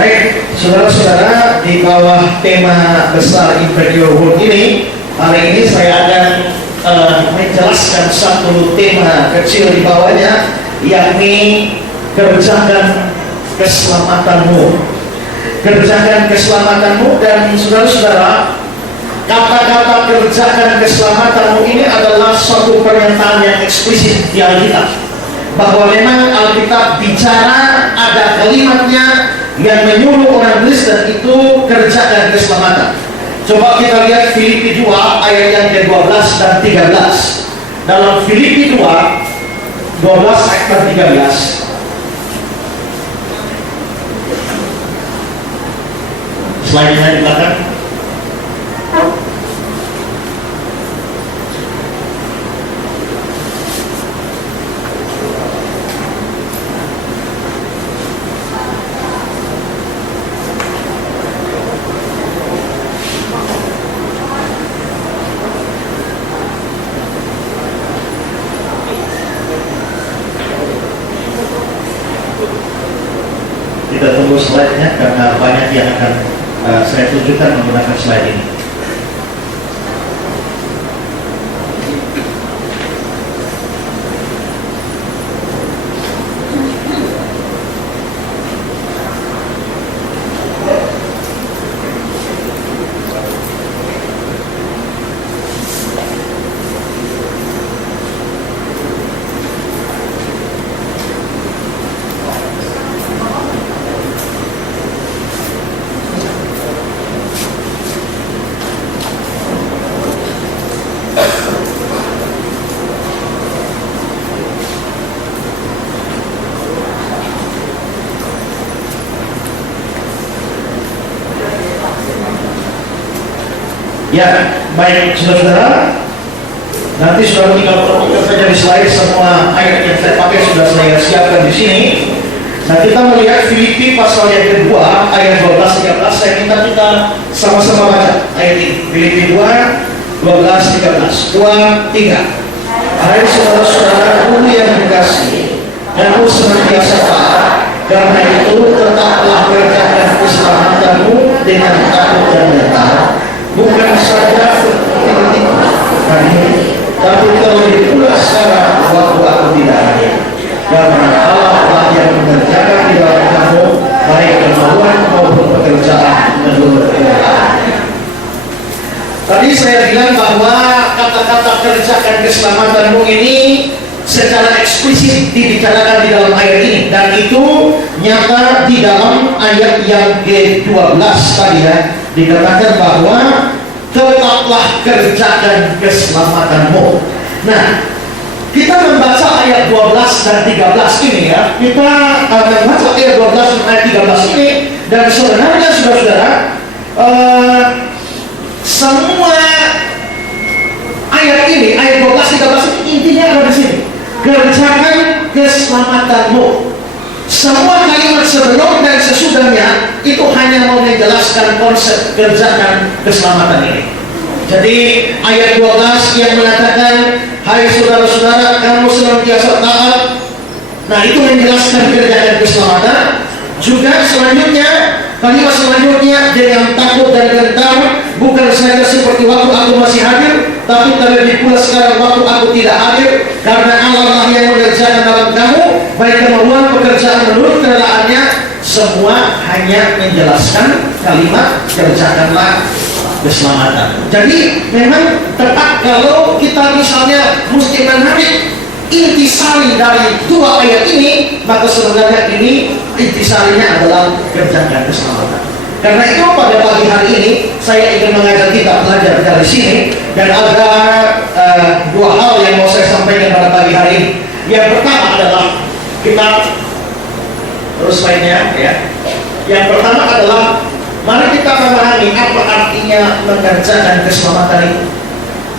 Baik, saudara-saudara, di bawah tema besar Impact Your World ini, hari ini saya akan menjelaskan satu tema kecil di bawahnya, yakni kerjakan keselamatanmu. Kerjakan keselamatanmu. Dan saudara-saudara, kata-kata kerjakan keselamatanmu ini adalah suatu pernyataan yang eksplisit di Alkitab, bahwa memang Alkitab bicara, ada kalimatnya yang menyuruh orang Kristen itu kerjakan keselamatan. Coba kita lihat Filipi 2 ayat yang ke-12 dan 13. Dalam Filipi 2 12 ayat 13. Slide-nya di belakang. Kita tunggu slide-nya karena banyak yang akan saya tunjukkan menggunakan slide ini. Ya, baik saudara-saudara, nanti sudah tinggal perhatikan saja di slide semua ayat yang saya pakai sudah saya siapkan di sini. Nah, kita melihat Filipi pasal yang kedua ayat 12-13. Saya minta kita sama-sama baca ayat ini. Filipi 2 12-13. 2, 3. Hai saudara-saudaraku yang dikasihi, aku senantiasa taat, karena itu tetaplah kerjakan keselamatanmu dengan takut dan gentar, bukan saja tapi terlebih pula sekarang waktu aku tidak hadir, karena Allah lah yang mengerjakan di dalam kamu baik kemauan maupun pekerjaan menurut kehendak. Tadi saya bilang bahwa kata-kata kerjakan keselamatanmu ini secara eksplisit dibicarakan di dalam ayat ini, dan itu nyata di dalam ayat yang ke-12 tadi ya, dikatakan bahwa tetaplah kerjakan keselamatanmu. Nah, kita membaca ayat 12 dan 13 ini ya, kita membaca ayat 12 dan ayat 13 ini, dan sebenarnya saudara-saudara, semua ayat ini, ayat 12-13 ini intinya ada di sini. Kerjakan keselamatanmu. Semua kalimat sebelum dan sesudahnya itu hanya mau menjelaskan konsep kerjakan keselamatan ini. Jadi ayat 12 yang mengatakan, hai saudara-saudara, kamu senantiasa taat. Nah, itu menjelaskan kerjakan keselamatan. Juga selanjutnya, kalimat selanjutnya, dengan takut dan gentar, bukan saja seperti waktu aku masih hadir, tapi terlebih pula sekarang waktu aku tidak hadir, karena Allah lah yang mengerjakan dalam kamu baik kemauan pekerjaan menurut kehendaknya. Semua hanya menjelaskan kalimat kerjakanlah keselamatan. Jadi memang tepat kalau kita misalnya mesti menarik intisari dari dua ayat ini, maka sebenarnya ini intisarinya adalah kerjakan keselamatan. Karena itu pada pagi hari ini saya ingin mengajak kita belajar dari sini, dan ada dua hal yang mau saya sampaikan pada pagi hari ini. Yang pertama adalah kita terus slide-nya ya. Yang pertama adalah mari kita memahami apa artinya mengerjakan keselamatan itu.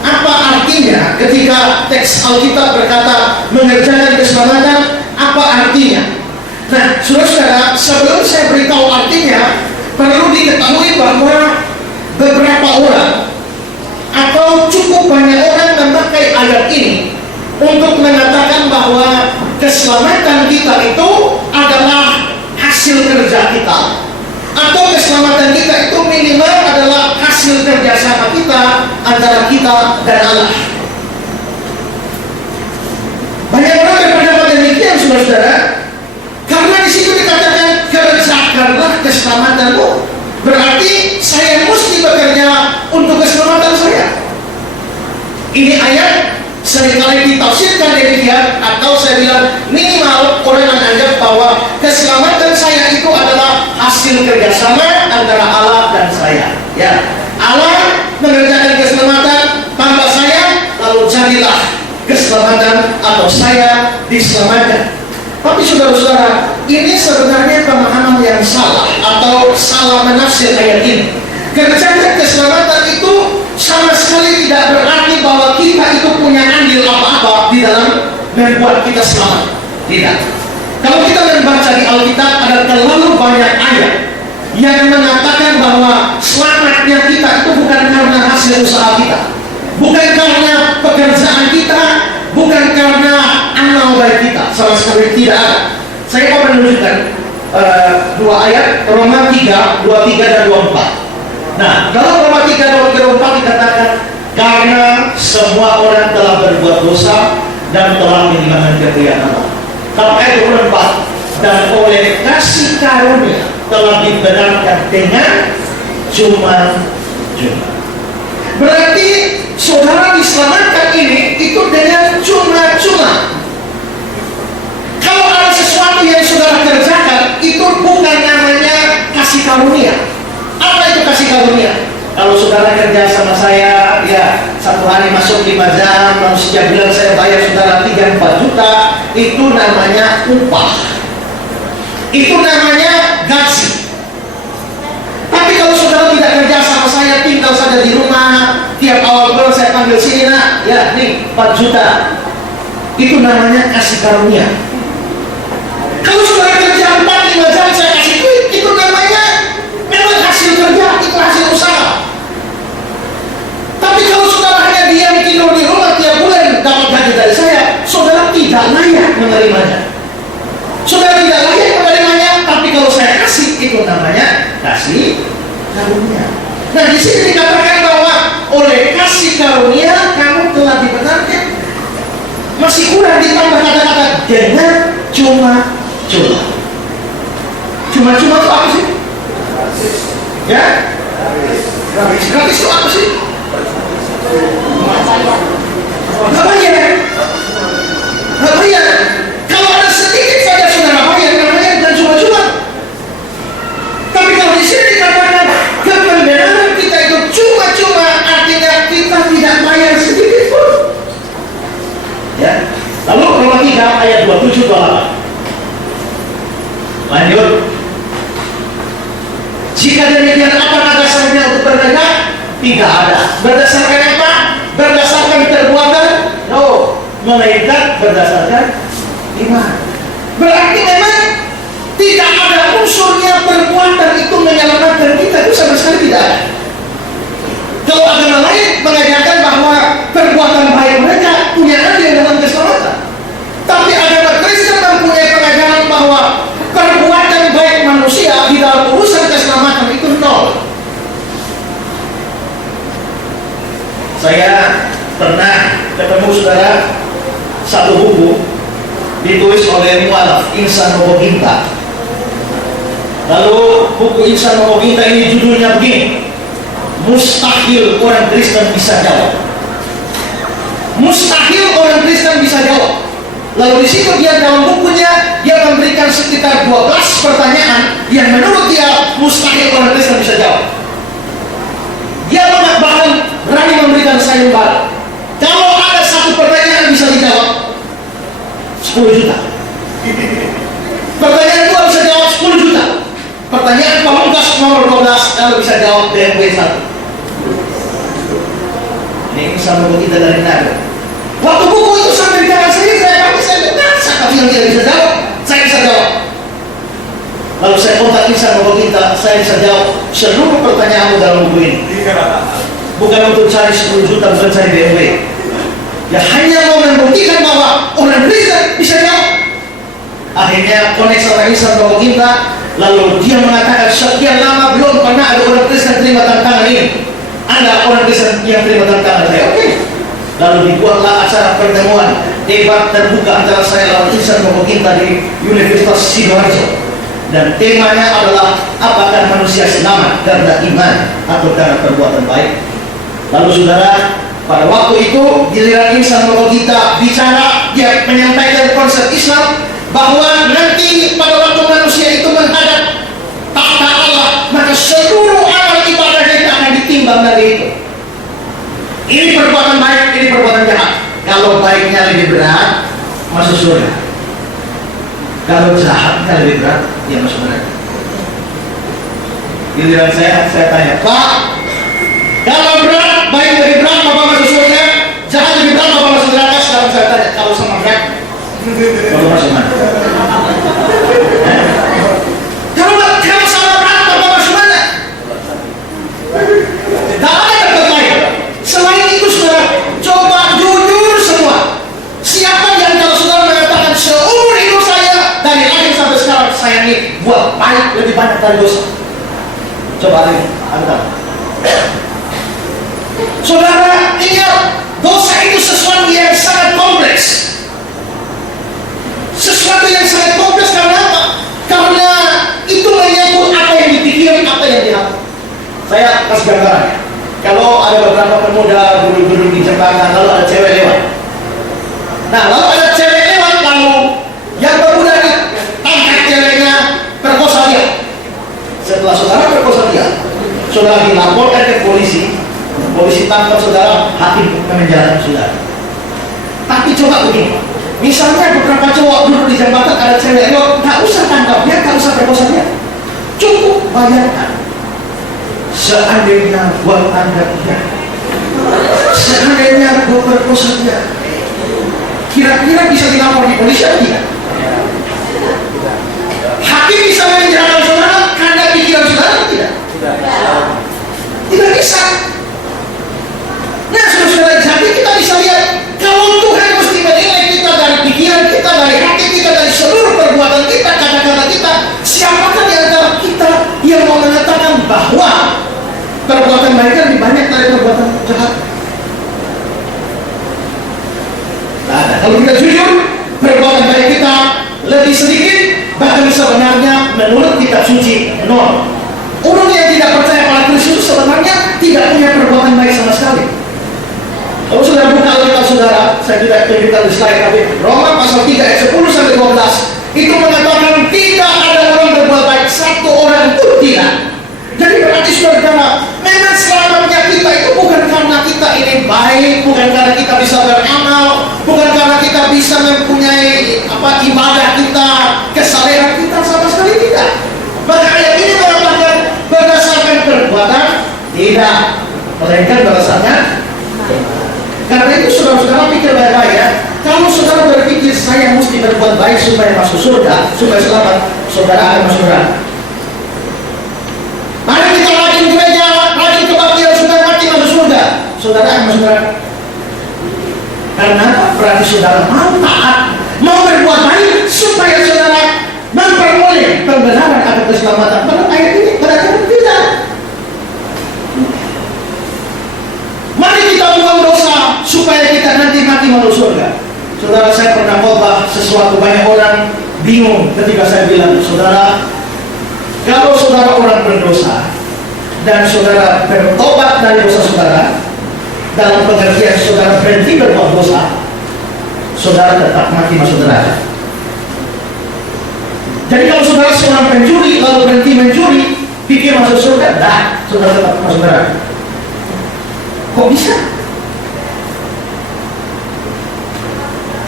Apa artinya ketika teks Alkitab berkata mengerjakan keselamatan? Apa artinya? Nah, saudara-saudara, sebelum saya beritahu artinya, perlu diketahui bahwa beberapa orang atau cukup banyak orang memakai ayat ini untuk mengatakan bahwa keselamatan kita itu adalah hasil kerja kita. minimal adalah hasil kerjasama kita antara kita dan Allah. Banyak orang berpendapat demikian, saudara-saudara, karena di situ dikatakan kerjakanlah keselamatanmu. Berarti saya mesti bekerja untuk keselamatan saya. Ini ayat seringkali ditafsirkan demikian, atau saya bilang minimal orang menganggap bahwa keselamatan saya itu adalah hasil kerjasama antara Allah dan saya. Ya, Allah mengerjakan keselamatan tanpa saya, lalu jadilah keselamatan atau saya diselamatkan. Tapi saudara-saudara, ini sebenarnya pemahaman yang salah atau salah menafsir ayat ini. Kerjaan keselamatan itu sama sekali tidak berarti bahwa kita itu punya andil apa-apa di dalam membuat kita selamat. Tidak. Kalau kita membaca di Alkitab, ada terlalu banyak ayat yang mengatakan bahwa selamatnya kita itu bukan karena hasil usaha kita, bukan karena pekerjaan kita, bukan karena amal baik kita. Sama sekali tidak ada. Saya mau menunjukkan dua ayat, Roma 3, 23 dan 24. Nah, dalam Roma 3, 23 dan 24 dikatakan, karena semua orang telah berbuat dosa dan telah menghilangkan kemuliaan Allah. Kalau ayat 24, dan oleh kasih karunia telah dibenarkan dengan cuma-cuma. Berarti saudara diselamatkan ini itu dengan cuma-cuma. Kalau ada sesuatu yang saudara kerjakan, itu bukan namanya kasih karunia. Apa itu kasih karunia? Kalau saudara kerja sama saya, ya satu hari masuk 5 jam, lalu setiap bulan saya bayar saudara 3-4 juta, itu namanya upah. Itu namanya gaji. Tapi kalau saudara tidak kerja sama saya, tinggal saja di rumah, tiap awal bulan saya panggil sini, nak, ya nih 4 juta, itu namanya kasih karunia. Kalau saudara kerja 4-5 jam saya kasih duit, itu namanya memang hasil kerja, itu hasil usaha. Tapi kalau saudara hanya diam tidur di rumah tiap bulan dapat gaji dari saya, saudara tidak layak menerimanya. Saudara tidak layak menerimanya. Tapi kalau saya kasih, itu namanya kasih karunia. Nah, di sini dikatakan bahwa oleh kasih karunia kamu telah dibenarkan. Masih kurang ditambah kata-kata dengan cuma-cuma. Cuma-cuma itu apa sih? Ya? Gratis. Gratis itu apa sih? Nggak bayar. Nggak bayar. Kalau ada sedikit saja saudara bayar, namanya bukan cuma-cuma. Tapi kalau di sini dikatakan kebenaran kita itu cuma-cuma, artinya kita tidak bayar sedikit pun. Ya. Lalu Roma 3 ayat 27-28. Lanjut. Jika demikian, apakah dasarnya untuk berdagang? Tidak ada. Berdasarkan apa? Berdasarkan perbuatan? No. Melainkan berdasarkan iman. Berarti memang tidak ada unsurnya perbuatan itu menyelamatkan kita. Itu sama sekali tidak ada. Kalau agama lain mengajarkan bahwa perbuatan baik mereka punya andil dalam keselamatan. Tapi agama Kristen mempunyai pengajaran bahwa perbuatan baik manusia di dalam urusan keselamatan itu nol. Saya pernah ketemu saudara satu buku ditulis oleh mu'alaf Insan Momoginta. Lalu buku Insan Momoginta ini judulnya begini, mustahil orang Kristen bisa jawab. Mustahil orang Kristen bisa jawab. Lalu di situ dia dalam bukunya dia memberikan sekitar 12 pertanyaan yang menurut dia mustahil orang Kristen bisa jawab. Dia bahkan berani memberikan sayembara. Kalau ada satu pertanyaan yang bisa dijawab, 10 juta. Pertanyaan kedua bisa jawab 10 juta. Pertanyaan pamungkas nomor 12 kalau bisa jawab BMW 1. Ini sama kita dari Naga. Waktu buku itu sampai di tangan saya merasa tapi yang tidak bisa jawab, saya bisa jawab. Lalu saya kontak Insan Momoginta, saya bisa jawab seluruh pertanyaanmu dalam buku ini. Bukan untuk cari 10 juta, bukan cari BMW. Ya hanya mau membuktikan bahwa orang Kristen bisa jawab. Akhirnya konek sama Ihsan Bapak kita, lalu dia mengatakan sekian lama belum pernah ada orang Kristen terima tantangan ini. Ada orang Kristen yang terima tantangan saya, oke. Lalu dibuatlah acara pertemuan debat terbuka antara saya lawan Ihsan Bapak kita di Universitas Sidoarjo. Dan temanya adalah apakah manusia selamat karena iman atau karena perbuatan baik. Lalu saudara, pada waktu itu giliran Ihsan Bapak kita bicara, dia menyampaikan konsep Islam bahwa nanti pada waktu manusia itu menghadap tahta Allah, maka seluruh amal ibadahnya itu akan ditimbang dari itu. Ini perbuatan baik, ini perbuatan jahat. Kalau baiknya lebih berat, masuk surga. Kalau jahatnya lebih berat, dia masuk neraka. Giliran saya tanya, Pak, kalau berat, baik lebih berat, Bapak masuk surga, jahat lebih berat, Bapak masuk neraka. Sekarang saya tanya, kalau sama berat, Bapak masuk mana? Kalau sama berat, Bapak masuk mana? Tak ada kata lain. Selain itu, saudara, coba jujur semua. Siapa yang kalau saudara mengatakan seumur hidup saya dari lahir sampai sekarang saya ini buat baik lebih banyak dari dosa? Coba Anda. Saudara, ingat, dosa itu sesuatu yang sangat kompleks. Sesuatu yang sangat kompleks karena apa? Karena itu menyangkut apa yang dipikirkan, apa yang dihati. Saya kasih gambaran. Kalau ada beberapa pemuda duduk-duduk di jembatan, lalu ada cewek lewat. Nah, lalu ada cewek lewat, lalu yang pemuda ini tangkap ceweknya, perkosa dia. Setelah saudara perkosa dia, saudara dilaporkan ke polisi, polisi tangkap saudara, hakim menjatuhkan saudara. Tapi coba begini, misalnya beberapa cowok duduk di jembatan, ada cewek lewat, nggak usah tangkap dia, nggak usah perkosa dia, cukup bayarkan. Seandainya gua tangkap dia, seandainya gua perkosa dia, kira-kira bisa dilapor di polisi atau tidak? Hakim bisa menjelaskan saudara karena pikiran saudara atau tidak? Tidak bisa. Nah, saudara, jadi kita bisa lihat kalau Tuhan mesti menilai kita dari pikiran kita, dari hati kita, dari seluruh perbuatan kita, kata-kata kita. Siapakah di antara kita yang mau mengatakan bahwa perbuatan baik lebih banyak dari perbuatan jahat? Nah, kalau kita jujur, perbuatan baik kita lebih sedikit, bahkan sebenarnya menurut kitab suci nol. Orang yang tidak percaya pada Kristus sebenarnya tidak punya perbuatan baik sama sekali. Kalau sudah buka Alkitab saudara, saya tidak tunjukkan di slide tapi Roma pasal 3 ayat 10 sampai 12 itu mengatakan tidak ada orang berbuat baik, satu orang pun tidak. Jadi berarti saudara, memang selamatnya kita itu bukan karena kita ini baik, bukan karena kita bisa beramal, bukan karena kita bisa mempunyai ibadah kita, kesalehan kita, sama sekali tidak. Maka ayat ini mengatakan berdasarkan perbuatan tidak, melainkan berdasarkan. Karena itu saudara-saudara pikir baik-baik ya. Kalau saudara berpikir saya mesti berbuat baik supaya masuk surga, supaya selamat, saudara akan masuk neraka. Mari kita rajin gereja, rajin kebaktian, saudara mati masuk surga, saudara akan masuk neraka. Karena berarti saudara mau taat, mau berbuat baik supaya saudara memperoleh pembenaran atau keselamatan. Pada ayat ini pada tidak. Mari kita buang dosa supaya kita nanti mati masuk surga. Saudara, saya pernah khotbah sesuatu, banyak orang bingung ketika saya bilang, saudara, kalau saudara orang berdosa dan saudara bertobat dari dosa saudara, dalam pengertian saudara berhenti berbuat dosa, saudara tetap mati masuk neraka. Jadi kalau saudara seorang pencuri lalu berhenti mencuri, pikir masuk surga, dah, saudara tetap masuk neraka. Kok bisa?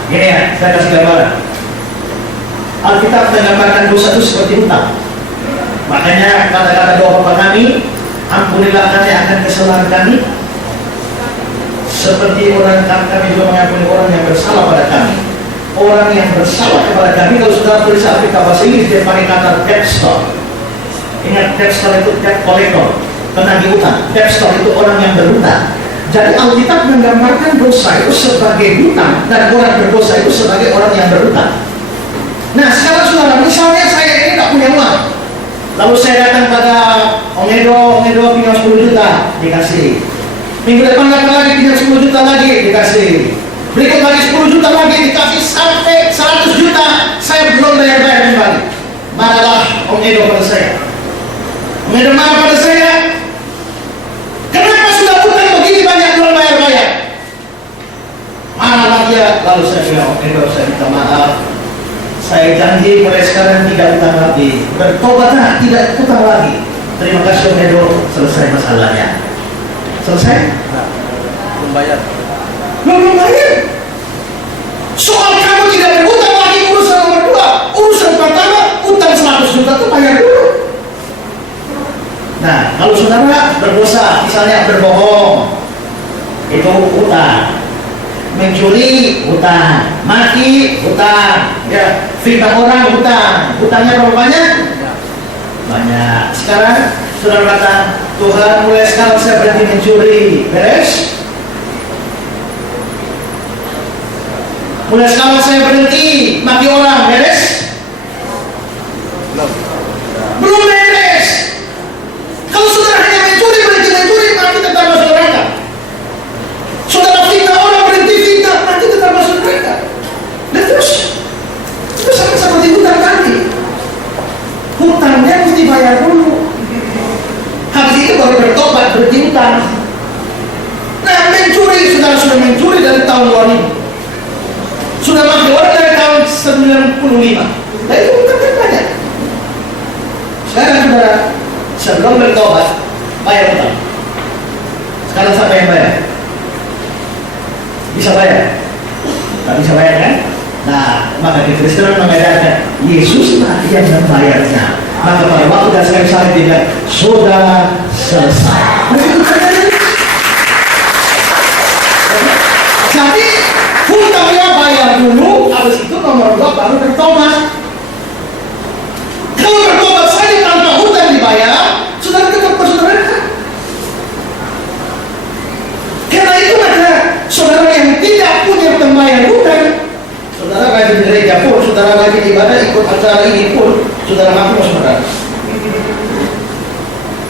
Gini ya, saya kasih gambaran. Alkitab menggambarkan dosa itu seperti hutang. Makanya kata-kata doa Bapa kami, ampunilah kami akan kesalahan kami, seperti orang kami juga mengampuni orang yang bersalah pada kami. Orang yang bersalah kepada kami, kalau sudah tulis Alkitab bahasa Inggris, dia pakai kata debtor. Ingat, debtor itu debt collector, penagih hutang. Debtor itu orang yang berhutang. Jadi Alkitab menggambarkan dosa itu sebagai hutang dan orang berdosa itu sebagai orang yang berhutang. Nah sekarang saudara, misalnya saya ini tak punya uang, lalu saya datang pada Om Edo pinjam 10 juta, dikasih. Minggu depan datang lagi pinjam 10 juta lagi, dikasih. Berikut lagi 10 juta lagi, dikasih sampai 100 juta, saya belum bayar kembali. Marahlah Om Edo pada saya. Om Edo marah pada saya, kenapa sudah utang begini banyak belum bayar? Marahlah dia, lalu saya bilang, Om Edo saya minta maaf. Saya janji mulai sekarang tidak utang lagi. Bertobatlah, tidak utang lagi. Terima kasih Om Edo, selesai masalahnya. Selesai? Belum bayar. Belum bayar. Soal kamu tidak berutang lagi urusan nomor 2. Urusan pertama, utang 100 juta itu bayar dulu. Nah, kalau saudara berdosa, misalnya berbohong, itu utang. Mencuri, hutang. Mati, hutang. Ya, fitnah orang, hutang. Hutangnya berapa banyak? Banyak. Sekarang saudara kata, Tuhan mulai sekarang saya berhenti mencuri. Beres? Mulai sekarang saya berhenti maki orang. Beres? Belum beres. Kalau saudara hanya mencuri, berhenti mencuri, mati tetap masuk neraka. Saudara fitnah orang, berhenti fitnah, mati tetap masuk neraka. Dan terus itu sama seperti hutang tadi. Hutangnya mesti bayar dulu. Habis itu baru bertobat, berhenti hutang. Nah, mencuri, saudara sudah mencuri dari tahun 2000. Sudah maki orang dari tahun 95. Nah, itu hutang kan banyak. Sekarang saudara, sebelum bertobat, bayar hutang. Sekarang siapa yang bayar? Bisa bayar? Tak bisa bayar kan? Nah, maka di Kristen mengajarkan Yesuslah yang membayarnya. Maka pada waktu dan sekali salib dia sudah selesai. Jadi hutangnya bayar dulu, habis itu nomor 2 baru bertobat. Kalau bertobat saja tanpa hutang dibayar, sudah tetap masuk neraka. Karena itu maka saudara yang tidak punya pembayar hutang, saudara rajin gereja pun, saudara rajin ibadah, ikut acara ini pun, saudara mampu masuk neraka.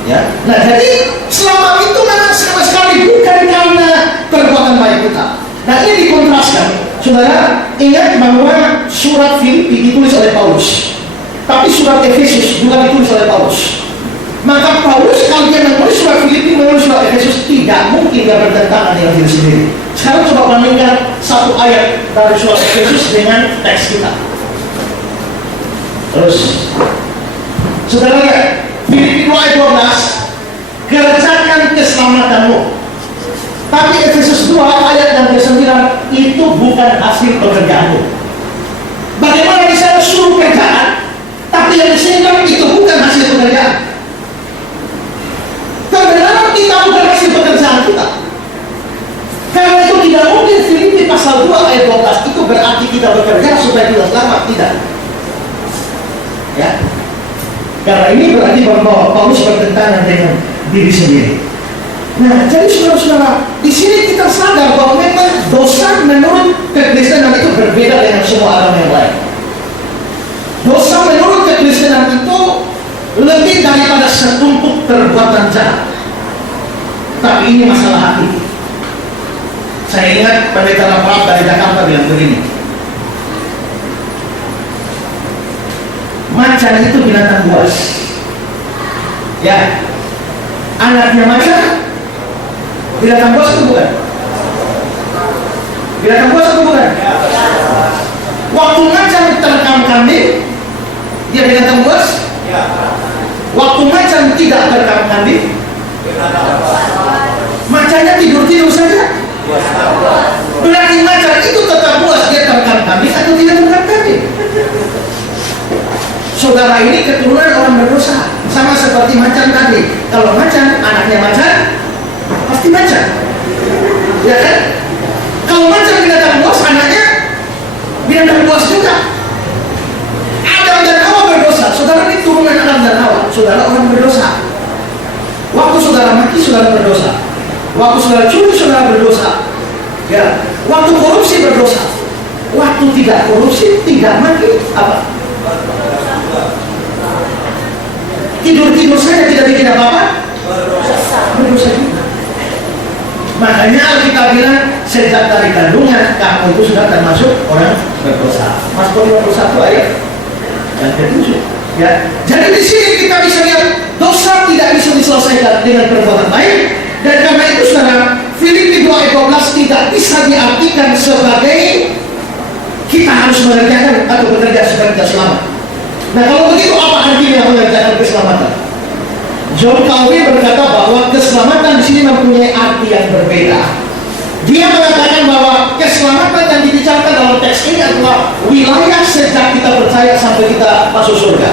Ya, nah jadi selama itu memang sama sekali bukan karena perbuatan baik kita. Nah ini dikontraskan, saudara ingat bahwa surat Filipi ditulis oleh Paulus, tapi surat Efesus juga ditulis oleh Paulus. Maka Paulus kalau dia menulis surat Filipi, menulis surat Efesus, tidak mungkin dia bertentangan dengan diri sendiri. Sekarang coba bandingkan satu ayat dari surat Efesus dengan teks kita. Terus, saudara lihat Filipi 2 ayat 12, kerjakan keselamatanmu. Tapi Efesus 2 ayat yang ke-9, itu bukan hasil pekerjaanmu. Bagaimana di sana suruh kerjaan, tapi yang di sini kan itu bukan hasil pekerjaan. Kebenaran kita bukan hasil pekerjaan kita. Karena itu tidak mungkin Filipi pasal 2 ayat 12 itu berarti kita bekerja supaya kita selamat, tidak. Ya. Karena ini berarti bahwa Paulus bertentangan dengan diri sendiri. Nah, jadi saudara-saudara, di sini kita sadar bahwa memang dosa menurut kekristenan itu berbeda dengan semua agama yang lain. Dosa menurut kekristenan itu lebih daripada setumpuk perbuatan jahat. Tapi ini masalah hati. Saya ingat pendeta Rapat dari Jakarta bilang begini, macan itu binatang buas. Ya, anaknya macan, binatang buas itu bukan? Binatang buas itu bukan? Waktu macan terkam kambing, dia binatang buas? Waktu macan tidak terkam kambing, macannya tidur-tidur saja. Berarti macan itu tetap buas, dia terkam kambing atau tidak terkam kambing? Saudara ini keturunan orang berdosa, sama seperti macan tadi. Kalau macan, anaknya macan, pasti macan, ya kan? Kalau macan binatang buas, anaknya binatang buas juga. Adam dan Hawa berdosa. Saudara ini turunan Adam dan Hawa. Saudara orang berdosa. Waktu saudara mati, saudara berdosa. Waktu saudara curi, saudara berdosa. Ya, waktu korupsi berdosa. Waktu tidak korupsi, tidak mati, apa? Tidur-tidur saja tidak bikin apa-apa, berdosa juga. Makanya kita bilang sejak dari kandungan kamu itu sudah termasuk orang berdosa. Mazmur 21 ayat yang ke-7. Ya, jadi di sini kita bisa lihat dosa tidak bisa diselesaikan dengan perbuatan baik, dan karena itu saudara, Filipi 2 ayat 12 tidak bisa diartikan sebagai kita harus mengerjakan atau bekerja supaya kita selamat. Nah, kalau begitu apa artinya mengerjakan keselamatan? John Calvin berkata bahwa keselamatan di sini mempunyai arti yang berbeda. Dia mengatakan bahwa keselamatan yang dibicarakan dalam teks ini adalah wilayah sejak kita percaya sampai kita masuk surga.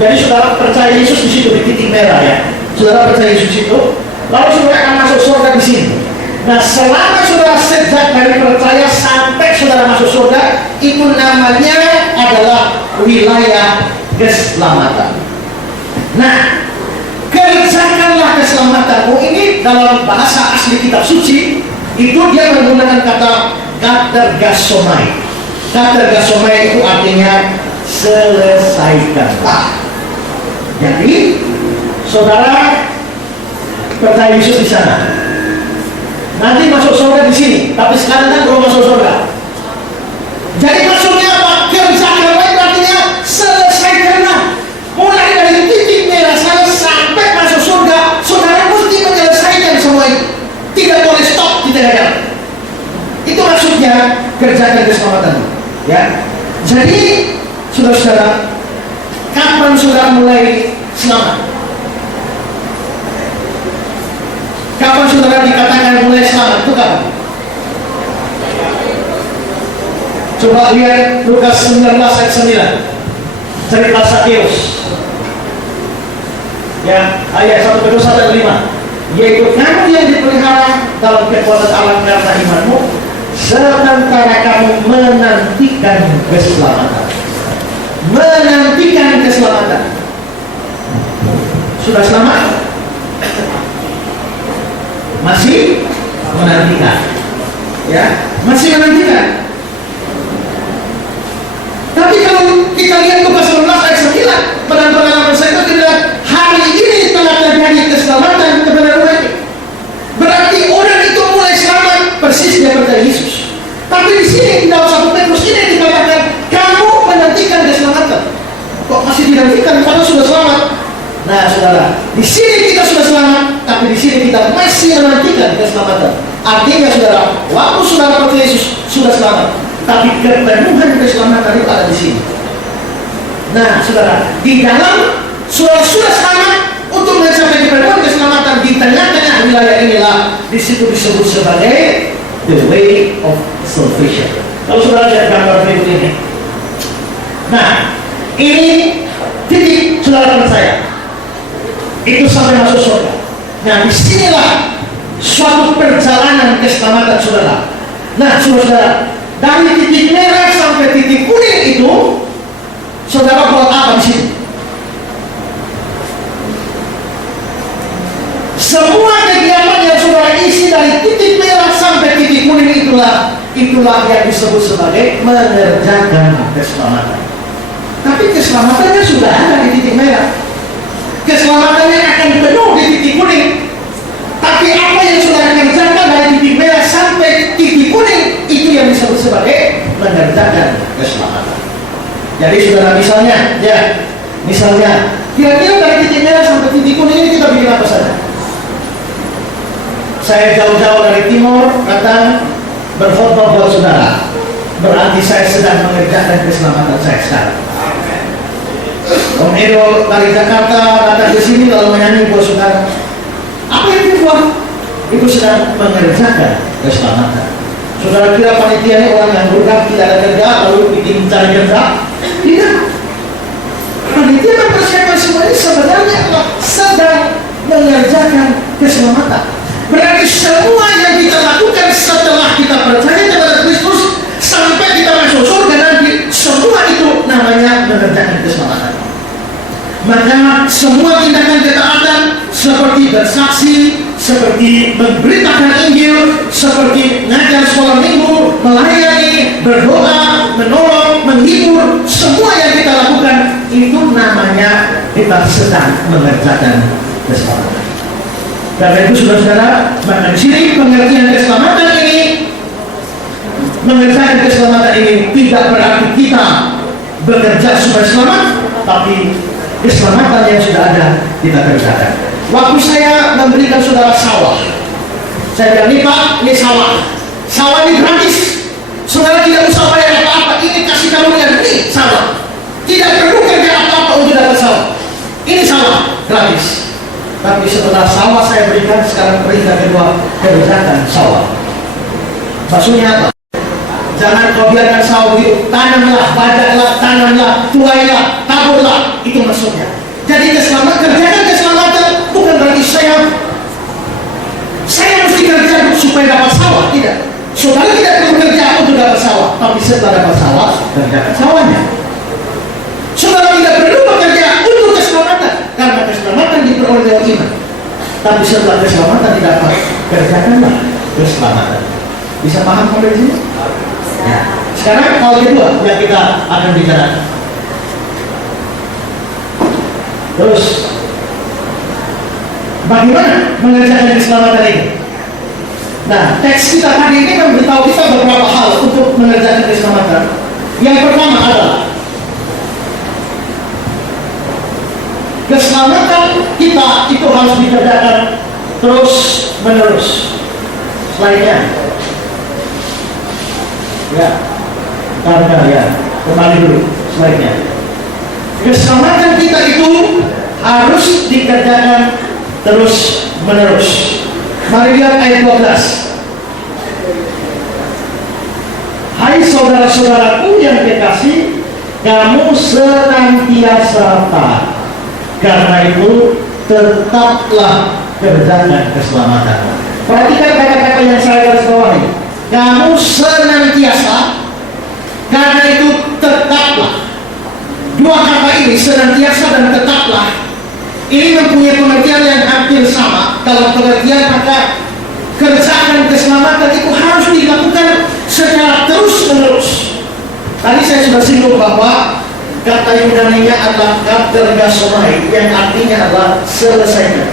Jadi saudara percaya Yesus di situ di titik merah ya. Saudara percaya Yesus itu, lalu saudara akan masuk surga di sini. Nah, selama saudara sejak dari percaya sampai saudara masuk surga, itu namanya adalah wilayah keselamatan. Nah, kerjakanlah keselamatanmu ini dalam bahasa asli kitab suci itu dia menggunakan kata katergasomai. Katergasomai itu artinya selesaikanlah. Jadi saudara percaya Yesus di sana, nanti masuk surga di sini, tapi sekarang kan belum masuk surga. Jadi maksudnya apa? Kerjakanlah itu artinya selesaikanlah. Mulai dari titik merah sana sampai masuk surga, saudara mesti menyelesaikan semua itu. Tidak boleh stop di tengah jalan. Itu maksudnya kerjakan keselamatan. Ya. Jadi, saudara-saudara, kapan saudara mulai selamat? Kapan saudara dikatakan mulai selamat? Itu kapan? Coba lihat Lukas 19 ayat 9. Cerita Sakeus. Ya, ayat 1 Petrus 1 ayat 5. Yaitu kamu yang dipelihara dalam kekuatan Allah karena imanmu, sementara kamu menantikan keselamatan. Menantikan keselamatan. Sudah selamat? Masih menantikan. Ya, masih menantikan. Tapi kalau kita lihat Lukas 19 ayat 9, pada pengalaman saya itu tidak, hari ini telah terjadi keselamatan kepada umat ini. Berarti orang itu mulai selamat persis dia percaya Yesus. Tapi di sini di dalam 1 Petrus ini dikatakan kamu menantikan keselamatan. Kok masih dinantikan? Karena sudah selamat. Nah, saudara, di sini kita sudah selamat, tapi di sini kita masih menantikan keselamatan. Artinya, saudara, waktu saudara percaya Yesus sudah selamat, tapi kepenuhan keselamatan itu ada di sini. Nah, saudara, di dalam saudara sudah selamat untuk mencapai kepenuhan keselamatan di tengah-tengah wilayah inilah di situ disebut sebagai the way of salvation. Kalau saudara lihat gambar berikut ini, nah ini titik saudara percaya itu sampai masuk surga. Nah, disinilah suatu perjalanan keselamatan saudara. Nah, saudara, dari titik merah sampai titik kuning itu, saudara buat apa di sini? Semua kegiatan yang saudara isi dari titik merah sampai titik kuning itulah yang disebut sebagai mengerjakan keselamatan. Tapi keselamatannya sudah ada di titik merah. Keselamatannya akan penuh di titik kuning. Tapi apa yang saudara kerjakan dari titik merah sampai titik kuning itu yang disebut sebagai mengerjakan keselamatan. Jadi saudara misalnya kira-kira dari titik merah sampai titik kuning ini kita bikin apa saja? Saya jauh-jauh dari timur datang berkhotbah buat saudara, berarti saya sedang mengerjakan keselamatan saya sekarang. Om Edo dari Jakarta datang ke sini lalu menyanyi buat saudara. Apa yang dibuat? Itu sedang mengerjakan keselamatan. Saudara kira panitia ini orang yang bergerak tidak ada kerja lalu bikin cari kerja? Tidak. Panitia mempersiapkan semua ini sebenarnya adalah sedang mengerjakan keselamatan. Berarti semua yang kita lakukan setelah kita percaya kepada Kristus sampai kita masuk surga nanti, semua itu namanya mengerjakan keselamatan. Maka semua tindakan ketaatan seperti bersaksi, seperti memberitakan Injil, seperti ngajar sekolah minggu, melayani, berdoa, menolong, menghibur, semua yang kita lakukan itu namanya kita sedang mengerjakan keselamatan. Karena itu saudara-saudara, maka di sini pengertian keselamatan ini, mengerjakan keselamatan ini tidak berarti kita bekerja supaya selamat, tapi keselamatan yang sudah ada kita kerjakan. Waktu saya memberikan saudara sawah, saya bilang, nih Pak, ini sawah. Sawah ini gratis. Saudara tidak usah bayar apa-apa. Ini kasih karunia, ini sawah. Tidak perlu kerja apa-apa untuk dapat sawah. Ini sawah gratis. Tapi setelah sawah saya berikan, sekarang perintah kedua, kerjakan sawah. Maksudnya apa? Jangan kau biarkan sawah itu, tanamlah, bajaklah, tanamlah, tuailah, taburlah. Itu maksudnya. Jadi keselamatan, kerjakan keselamatan bukan berarti saya mesti kerja supaya dapat sawah, tidak. Saudara tidak perlu kerja untuk dapat sawah, tapi setelah dapat sawah, kerjakan sawahnya. Saudara tidak perlu bekerja untuk keselamatan, karena keselamatan diperoleh lewat iman. Tapi setelah keselamatan didapat, kerjakanlah keselamatan. Bisa paham sampai di sini? Ya. Sekarang hal kedua yang kita akan bicara. Terus, bagaimana mengerjakan keselamatan ini? Nah, teks kita hari ini memberitahu kita beberapa hal untuk mengerjakan keselamatan. Yang pertama adalah keselamatan kita itu harus dikerjakan terus menerus. Slide-nya. Ya, karena ya, kembali dulu slide-nya. Keselamatan kita itu harus dikerjakan terus menerus. Mari lihat ayat 12. Hai saudara-saudaraku yang kekasih, kamu senantiasa taat. Karena itu tetaplah kerjakan keselamatan. Perhatikan kata-kata yang saya garis bawahi. Kamu senantiasa, karena itu tetaplah. Dua kata ini, senantiasa dan tetaplah, ini mempunyai pengertian yang hampir sama. Dalam pengertian maka kerjaan keselamatan itu harus dilakukan secara terus menerus. Tadi saya sudah singgung bahwa kata Yunani-nya adalah katergasomai, yang artinya adalah selesaikan.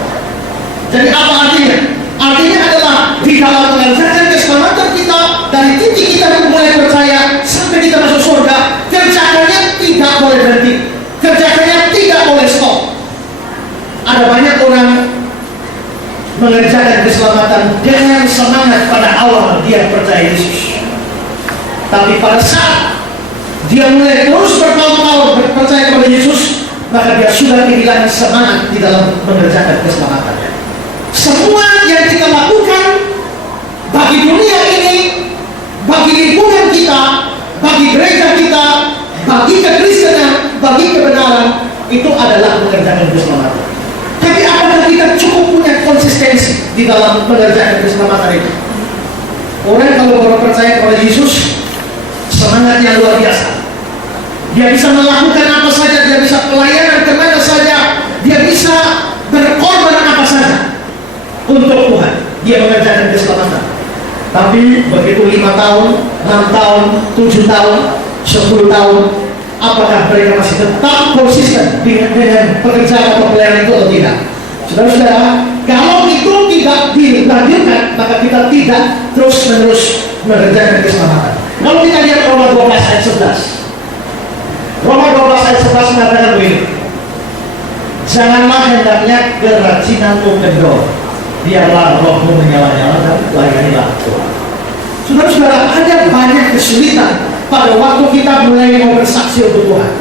Jadi apa artinya? Artinya adalah di dalam mengerjakan keselamatan kita, dari titik kita mulai percaya sampai kita masuk surga, kerjaannya tidak boleh berhenti, kerjaannya tidak boleh stop. Ada banyak orang mengerjakan keselamatan dengan semangat pada awal dia percaya Yesus, tapi pada saat dia mulai terus bertahun-tahun percaya kepada Yesus, maka dia sudah kehilangan semangat di dalam mengerjakan keselamatannya. Semua yang kita lakukan bagi dunia ini, bagi lingkungan kita, bagi gereja kita, bagi kekristenan, bagi kebenaran, itu adalah mengerjakan keselamatan. Tapi apakah kita cukup punya konsistensi di dalam mengerjakan keselamatan itu? Orang kalau baru percaya kepada Yesus, semangatnya luar biasa. Dia bisa melakukan apa saja, dia bisa pelayanan kemana saja, dia bisa berkorban apa saja untuk Tuhan. Dia mengerjakan keselamatan. Tapi begitu 5 tahun, 6 tahun, 7 tahun, 10 tahun, apakah mereka masih tetap konsisten dengan pekerjaan atau pelayanan itu atau tidak? Saudara-saudara, kalau itu tidak dilanjutkan, maka kita tidak terus-menerus mengerjakan keselamatan. Kalau kita lihat Roma 12 ayat 11, Roma 12 ayat 11 mengatakan begini, janganlah hendaknya kerajinanmu kendor, biarlah rohmu menyala-nyala dan layanilah Tuhan. Saudara-saudara, ada banyak kesulitan pada waktu kita mulai mau bersaksi untuk Tuhan.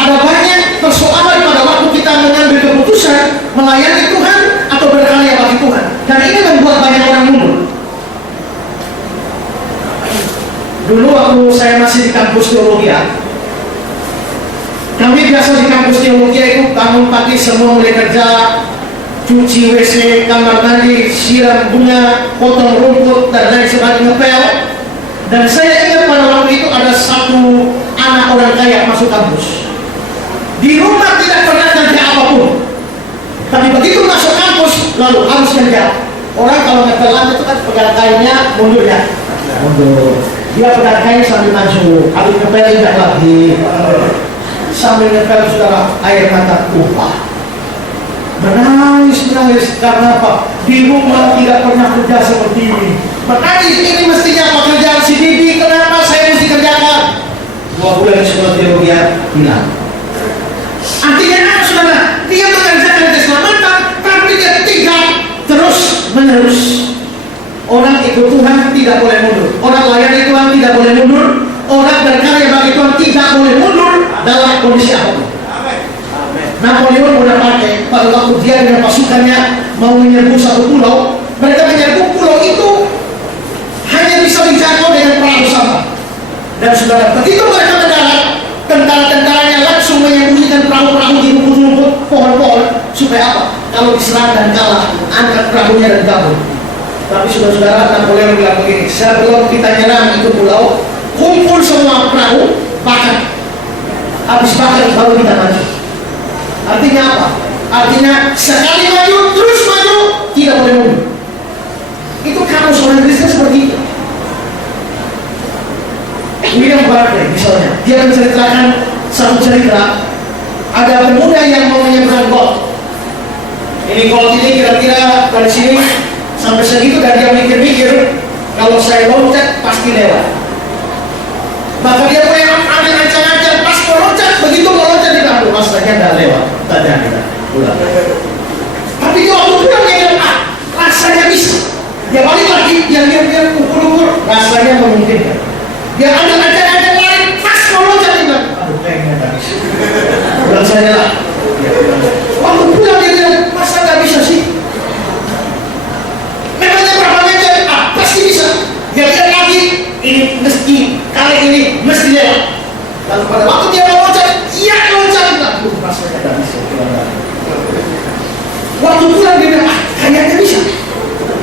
Ada banyak persoalan pada waktu kita mengambil keputusan melayani Tuhan atau berkarya bagi Tuhan. Dan ini membuat banyak orang mundur. Dulu waktu saya masih di kampus teologi, kami biasa di kampus teologi itu bangun pagi semua mulai kerja, cuci WC, kamar mandi, siram bunga, potong rumput dan lain sebagainya, ngepel. Dan saya ingat pada waktu itu ada satu anak orang kaya masuk kampus. Di rumah tidak pernah kerja apapun, tapi begitu masuk kampus lalu harus kerja. Orang kalau ngepelan itu kan pegang kainnya mundur ya, mundur. Dia pegang kain sambil maju, habis ngepel tidak lagi. Sambil ngepel saudara, air mata tumpah. Menangis karena apa? Di rumah tidak pernah kerja seperti ini. Menangis, ini mestinya pekerjaan si bibi, kenapa saya mesti kerjakan? 2 bulan sekolah teologi hilang. Artinya apa saudara? Dia mengerjakan keselamatan, tapi dia tidak terus menerus. Orang ikut Tuhan tidak boleh mundur. Orang layani Tuhan tidak boleh mundur. Orang berkarya bagi Tuhan tidak boleh mundur dalam kondisi apapun. Napoleon udah pakai pada waktu dia dengan pasukannya mau menyerbu satu pulau. Mereka menyerbu pulau itu hanya bisa dijangkau dengan perahu sampah. Dan saudara, begitu mereka mendarat, tentara-tentaranya langsung menyembunyikan perahu-perahu di rumput-rumput, pohon-pohon, supaya apa? Kalau diserang dan kalah, angkat perahunya dan kabur. Tapi saudara-saudara, Napoleon bilang begini, sebelum kita nyerang itu pulau, kumpul semua perahu, bakar. Habis bakar baru kita maju. Artinya apa? Artinya sekali maju, terus maju, tidak boleh mundur. Itu kamu seorang Kristen seperti itu. William Barclay misalnya, dia menceritakan satu cerita, ada pemuda yang mau menyeberang got. Ini got ini kira-kira dari sini sampai segitu, dan dia mikir-mikir, kalau saya loncat pasti lewat. Maka dia mulai ambil ancang-ancang, pas mau loncat, begitu mau loncat dia bilang, rasanya dah lewat, tak jadi dah, pulang. Tapi dia waktu pulang dia bilang, rasanya bisa. Dia balik lagi, dia lihat ukur-ukur, rasanya memungkinkan. Dia ambil ancang-ancang lain, pas mau loncat dia bilang, aduh kayaknya tak bisa. Pulang saja lah. Waktu pulang dia bilang, masa tak bisa sih? Memangnya berapa meter? Pasti bisa. Dia lihat lagi, ini mesti, kali ini mesti lewat. Lalu pada waktu dia mau loncat, iya loncat. Aduh, rasanya tak bisa. Waktu pulang dia bilang, kayaknya bisa.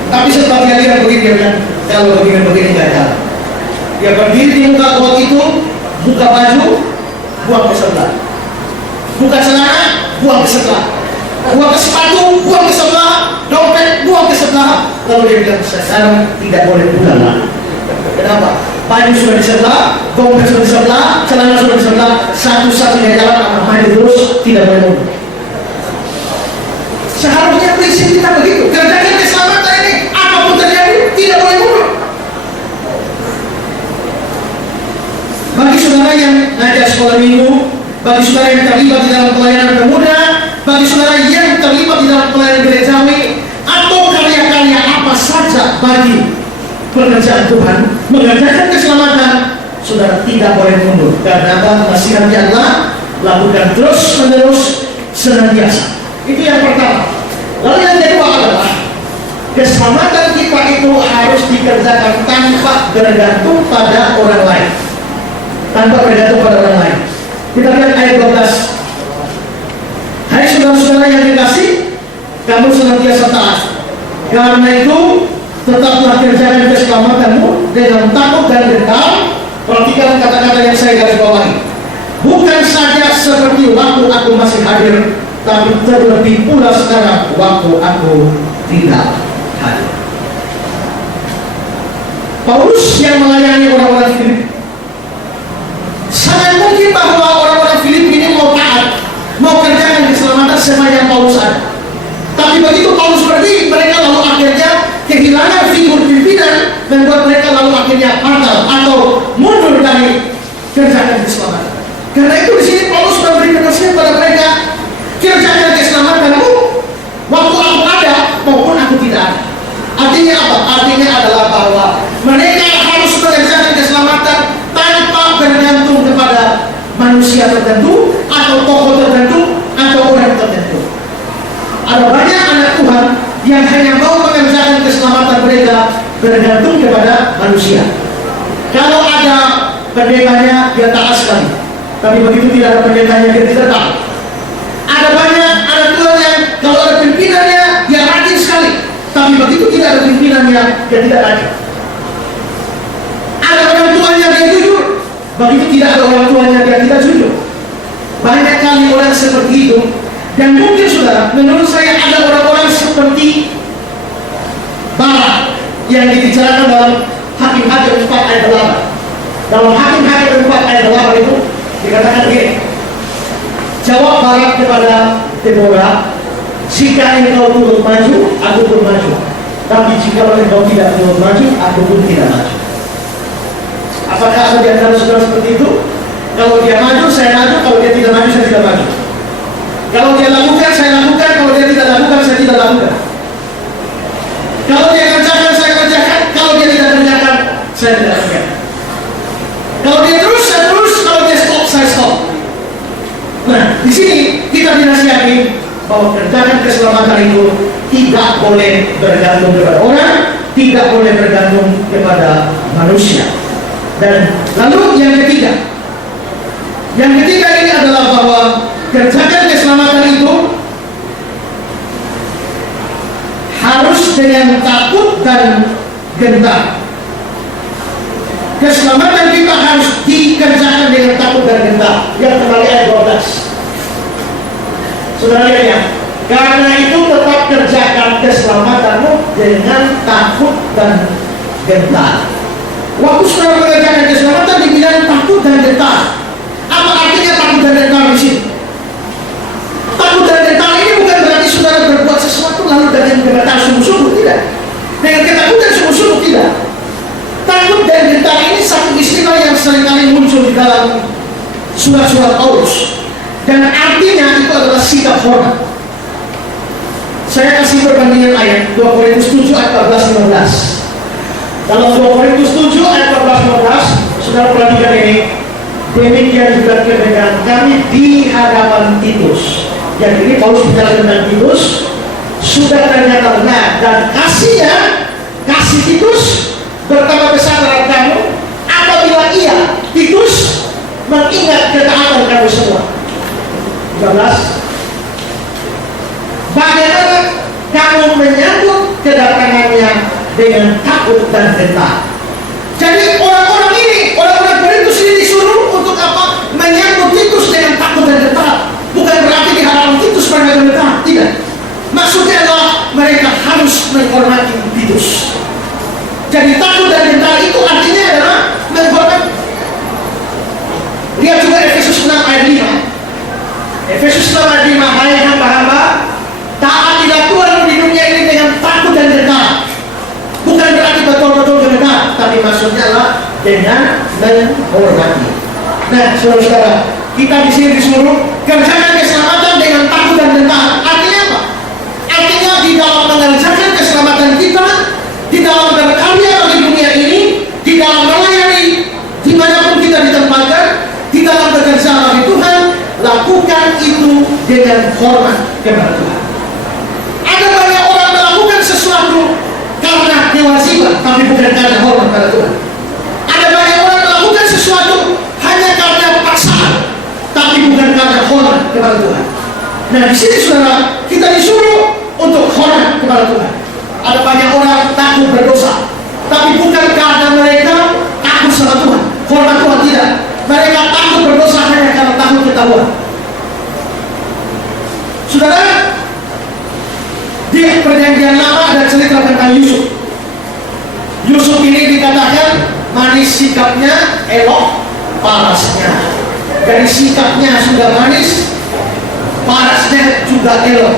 Tapi setelah dia lihat begini, dia bilang, kalau begini tidak jalan. Dia berdiri di muka got itu, buka baju, buang ke sebelah. Buka celana, buang ke sebelah. Buang ke sepatu, buang ke sebelah. Dompet, buang ke sebelah. Lalu dia bilang, sekarang tidak boleh pulang lagi. Kenapa? Baju sudah di sebelah, dompet sudah di sebelah, celana sudah di sebelah. Satu-satunya jalan akan maju terus, tidak boleh mundur. Seharusnya prinsip kita begitu. Kerjakan keselamatan ini, apapun terjadi, tidak boleh mundur. Bagi saudara yang ngajar sekolah minggu, bagi saudara yang terlibat di dalam pelayanan pemuda, bagi saudara yang terlibat di dalam pelayanan gerejawi, atau karya-karya apa saja bagi pekerjaan Tuhan, mengerjakan keselamatan, saudara tidak boleh mundur. Karena apa? Nasihatnya adalah lakukan terus menerus senantiasa. Itu yang pertama. Lalu yang kedua adalah keselamatan kita itu harus dikerjakan tanpa bergantung pada orang lain. Tanpa bergantung pada orang lain. Kita lihat ayat 12. Hai saudara-saudara yang dikasih, kamu senantiasa taat. Karena itu tetaplah kerjakan keselamatanmu dengan takut dan gentar. Perhatikan kata-kata yang saya garis bawahi. Bukan saja seperti waktu aku masih hadir, tapi terlebih pula sekarang waktu aku tidak hadir. Paulus yang melayani orang-orang Filipi, sangat mungkin bahwa orang-orang Filipi ini mau taat, mau kerjakan keselamatan semacam Paulus ada. Tapi begitu Paulus pergi, mereka lalu akhirnya kehilangan figur pimpinan, membuat mereka lalu akhirnya batal atau mundur dari kerjakan keselamatan. Karena itu di sini Paulus memberi penasihat pada mereka, kerjakan keselamatanmu waktu aku ada maupun aku tidak ada. Artinya apa? Artinya adalah bahwa mereka harus mengerjakan keselamatan tanpa bergantung kepada manusia tertentu atau tokoh tertentu atau orang tertentu. Ada banyak anak Tuhan yang hanya mau mengerjakan keselamatan mereka bergantung kepada manusia. Kalau ada pendetanya, dia taat sekali. Tapi begitu tidak ada pendetanya, dia tidak taat. Ada banyak anak Tuhan yang kalau ada pimpinannya, dia rajin sekali. Tapi begitu tidak ada pimpinannya, dia tidak rajin. Ada orang tuanya, dia jujur. Begitu tidak ada orang tuanya, dia tidak jujur. Banyak kali orang seperti itu. Dan mungkin saudara, menurut saya ada orang-orang seperti Barak yang dibicarakan dalam Hakim-Hakim 4 ayat 8. Dalam Hakim-Hakim 4 ayat 8 itu dikatakan begini. Jawab Barak kepada Deborah, jika engkau turut maju, aku pun maju. Tapi jika engkau tidak turut maju, aku pun tidak maju. Apakah ada di antara saudara seperti itu? Kalau dia maju, saya maju. Kalau dia tidak maju, saya tidak maju. Kalau dia lakukan, saya lakukan. Kalau dia tidak lakukan, saya tidak lakukan. Kalau dia kerjakan, saya kerjakan. Kalau dia tidak kerjakan, saya tidak kerjakan. Kalau dia terus, saya terus. Kalau dia stop, saya stop. Nah, di sini kita dinasihati bahwa kerjaan keselamatan itu tidak boleh bergantung kepada orang, tidak boleh bergantung kepada manusia. Dan lalu yang ketiga ini adalah bahwa kerjaan keselamatan itu harus dengan takut dan gentar. Keselamatan kita harus dikerjakan dengan takut dan gentar. Yang kembali ayat 12. Saudara lihat ya, karena itu tetap kerjakan keselamatanmu dengan takut dan gentar. Waktu saudara mengerjakan keselamatan dibilang takut dan gentar. Apa artinya takut dan gentar di sini? Takut dan gentar ini bukan berarti saudara berbuat sesuatu lalu dengan gentar sungguh-sungguh, tidak. Dengan ketakutan sungguh-sungguh, tidak. Takut dan gentar ini satu istilah yang seringkali muncul di dalam surat-surat Paulus. Dan artinya itu adalah sikap hormat. Saya kasih perbandingan ayat 2 Korintus 7 ayat 14-15. Dalam 2 Korintus 7 ayat 14-15, saudara perhatikan ini. Demikian juga kebenaran kami di hadapan Titus. Yang ini Paulus bicara tentang Titus. Sudah ternyata benar dan kasih Titus bertambah besar dalam kamu apabila ia Titus mengingat ketaatan kamu semua. 13. Bagaimana kamu menyambut kedatangannya dengan takut dan gentar. Jadi orang-orang Korintus ini disuruh untuk apa? Menyambut Titus dengan takut dan gentar. Bukan berarti di hadapan Titus mereka gentar, tidak. Maksudnya adalah mereka harus menghormati Titus. Jadi takut dan gentar itu artinya adalah menghormati. Lihat juga Efesus 6 ayat 5. Efesus 6 ayat 5, hai hamba-hamba, taatilah Tuhan di dunia ini dengan takut dan gentar. Bukan berarti betul-betul gentar, tapi maksudnya adalah dengan menghormati. Nah, saudara-saudara, kita di sini disuruh kerjakan keselamatan dengan takut dan gentar. Artinya apa? Artinya di dalam mengerjakan keselamatan kita, di dalam berkarya bagi dunia ini, di dalam melayani dimanapun kita ditempatkan, di dalam bekerja bagi Tuhan, lakukan itu dengan hormat kepada Tuhan. Ada banyak orang melakukan sesuatu karena kewajiban, tapi bukan karena hormat pada Tuhan. Ada banyak orang melakukan sesuatu hanya karena paksaan, tapi bukan karena hormat kepada Tuhan. Nah, di sini saudara, kita disuruh untuk hormat kepada Tuhan. Ada banyak orang takut berdosa, tapi bukan karena mereka takut sama Tuhan, hormat Tuhan, tidak. Mereka takut berdosa hanya karena takut ketahuan. Saudara, di perjanjian lama ada cerita tentang Yusuf. Yusuf ini dikatakan manis sikapnya, elok parasnya. Dari sikapnya sudah manis, parasnya juga elok.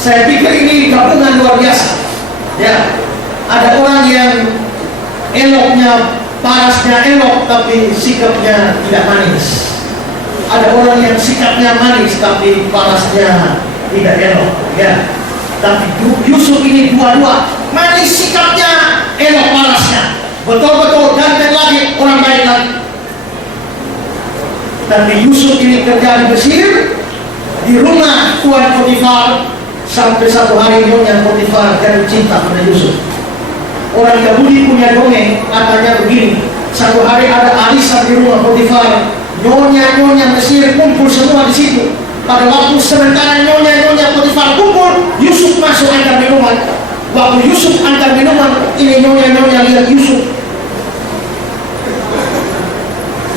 Saya pikir ini gabungan luar biasa. Ya, ada orang yang eloknya, parasnya elok tapi sikapnya tidak manis. Ada orang yang sikapnya manis tapi parasnya tidak elok. Ya, tapi Yusuf ini dua-dua, manis sikapnya, elok parasnya. Betul-betul ganteng lagi, orang baik lagi. Tapi Yusuf ini kerja di Mesir, di rumah Tuan Potifar, sampai satu hari Nyonya Potifar jatuh cinta pada Yusuf. Orang Yahudi punya dongeng, katanya begini. Satu hari ada arisan di rumah Potifar, nyonya Mesir kumpul semua di situ. Pada waktu sementara nyonya Potifar kumpul, Yusuf masuk antar minuman. Waktu Yusuf antar minuman, ini nyonya lihat Yusuf.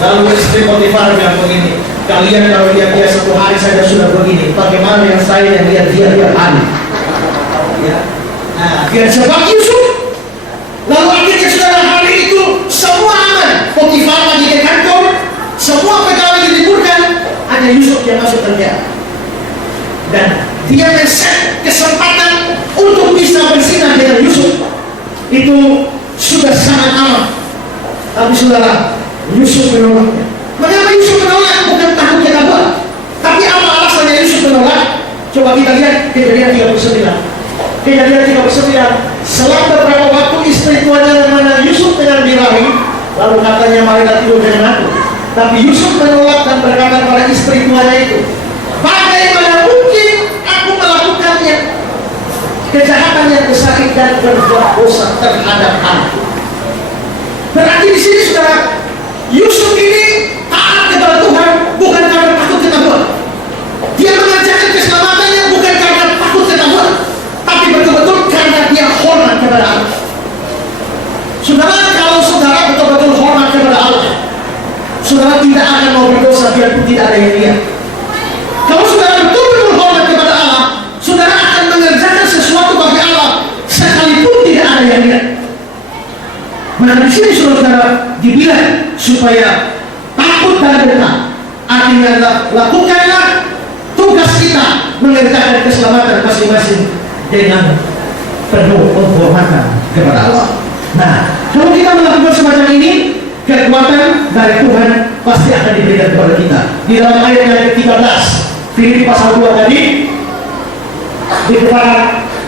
Lalu istri Potifar bilang begini, kalian kalau lihat dia satu hari saja sudah begini, bagaimana yang saya yang lihat dia hari? Ya. Nah, dia sebab Yusuf. Lalu akhirnya saudara hari itu semua aman. Potifar dia masuk kerja. Dan dia men-set kesempatan untuk bisa bersinar dengan Yusuf. Itu sudah sangat aman. Tapi saudara, Yusuf menolaknya. Mengapa Yusuf menolak? Bukan takutnya kabur. Tapi apa alasannya Yusuf menolak? Coba kita lihat Kejadian 39. Kejadian 39. Selang beberapa waktu istri tuanya namanya Yusuf dengan birahi, lalu katanya marilah tidur dengan aku. Tapi Yusuf menolak dan berkata kepada istri tuanya itu, bagaimana mungkin aku melakukannya? Kejahatan yang besar dan berbuat dosa terhadap anakku. Berarti di sini saudara, Yusuf ini taat kepada Tuhan bukan karena takut ketahuan. Dia mengerjakan keselamatannya bukan karena takut ketahuan, tapi betul-betul karena dia hormat kepada Allah. Saudara, kalau saudara betul-betul hormat kepada Allah, saudara tidak akan mau berdosa biarpun tidak ada yang lihat. Kalau saudara betul-betul hormat kepada Allah, saudara akan mengerjakan sesuatu bagi Allah sekalipun tidak ada yang lihat. Maka di sini saudara dibilang supaya takut dan benar. Artinya adalah lakukanlah tugas kita mengerjakan keselamatan masing-masing dengan penuh penghormatan kepada Allah. Nah, kalau kita melakukan semacam ini, kekuatan dari Tuhan pasti akan diberikan kepada kita. Di dalam ayat yang ke-13, Filipi pasal 2 tadi dikatakan,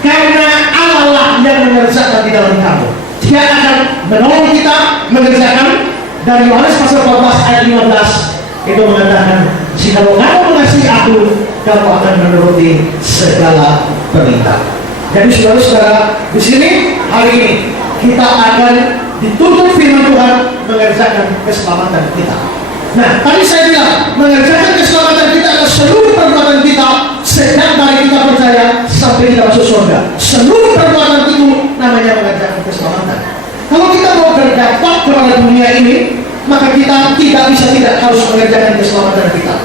karena Allah lah yang mengerjakan di dalam kamu. Dia akan menolong kita mengerjakan. Dan Yohanes pasal 14 ayat 15 itu mengatakan, jikalau kamu mengasihi aku, kamu akan menuruti segala perintah. Jadi saudara-saudara, di sini hari ini kita akan dituntut firman Tuhan mengerjakan keselamatan kita. Nah, tadi saya bilang mengerjakan keselamatan kita adalah seluruh perbuatan kita sejak dari kita percaya sampai kita masuk surga. Seluruh perbuatan itu namanya mengerjakan keselamatan. Kalau kita mau berdampak kepada dunia ini, maka kita tidak bisa tidak harus mengerjakan keselamatan kita.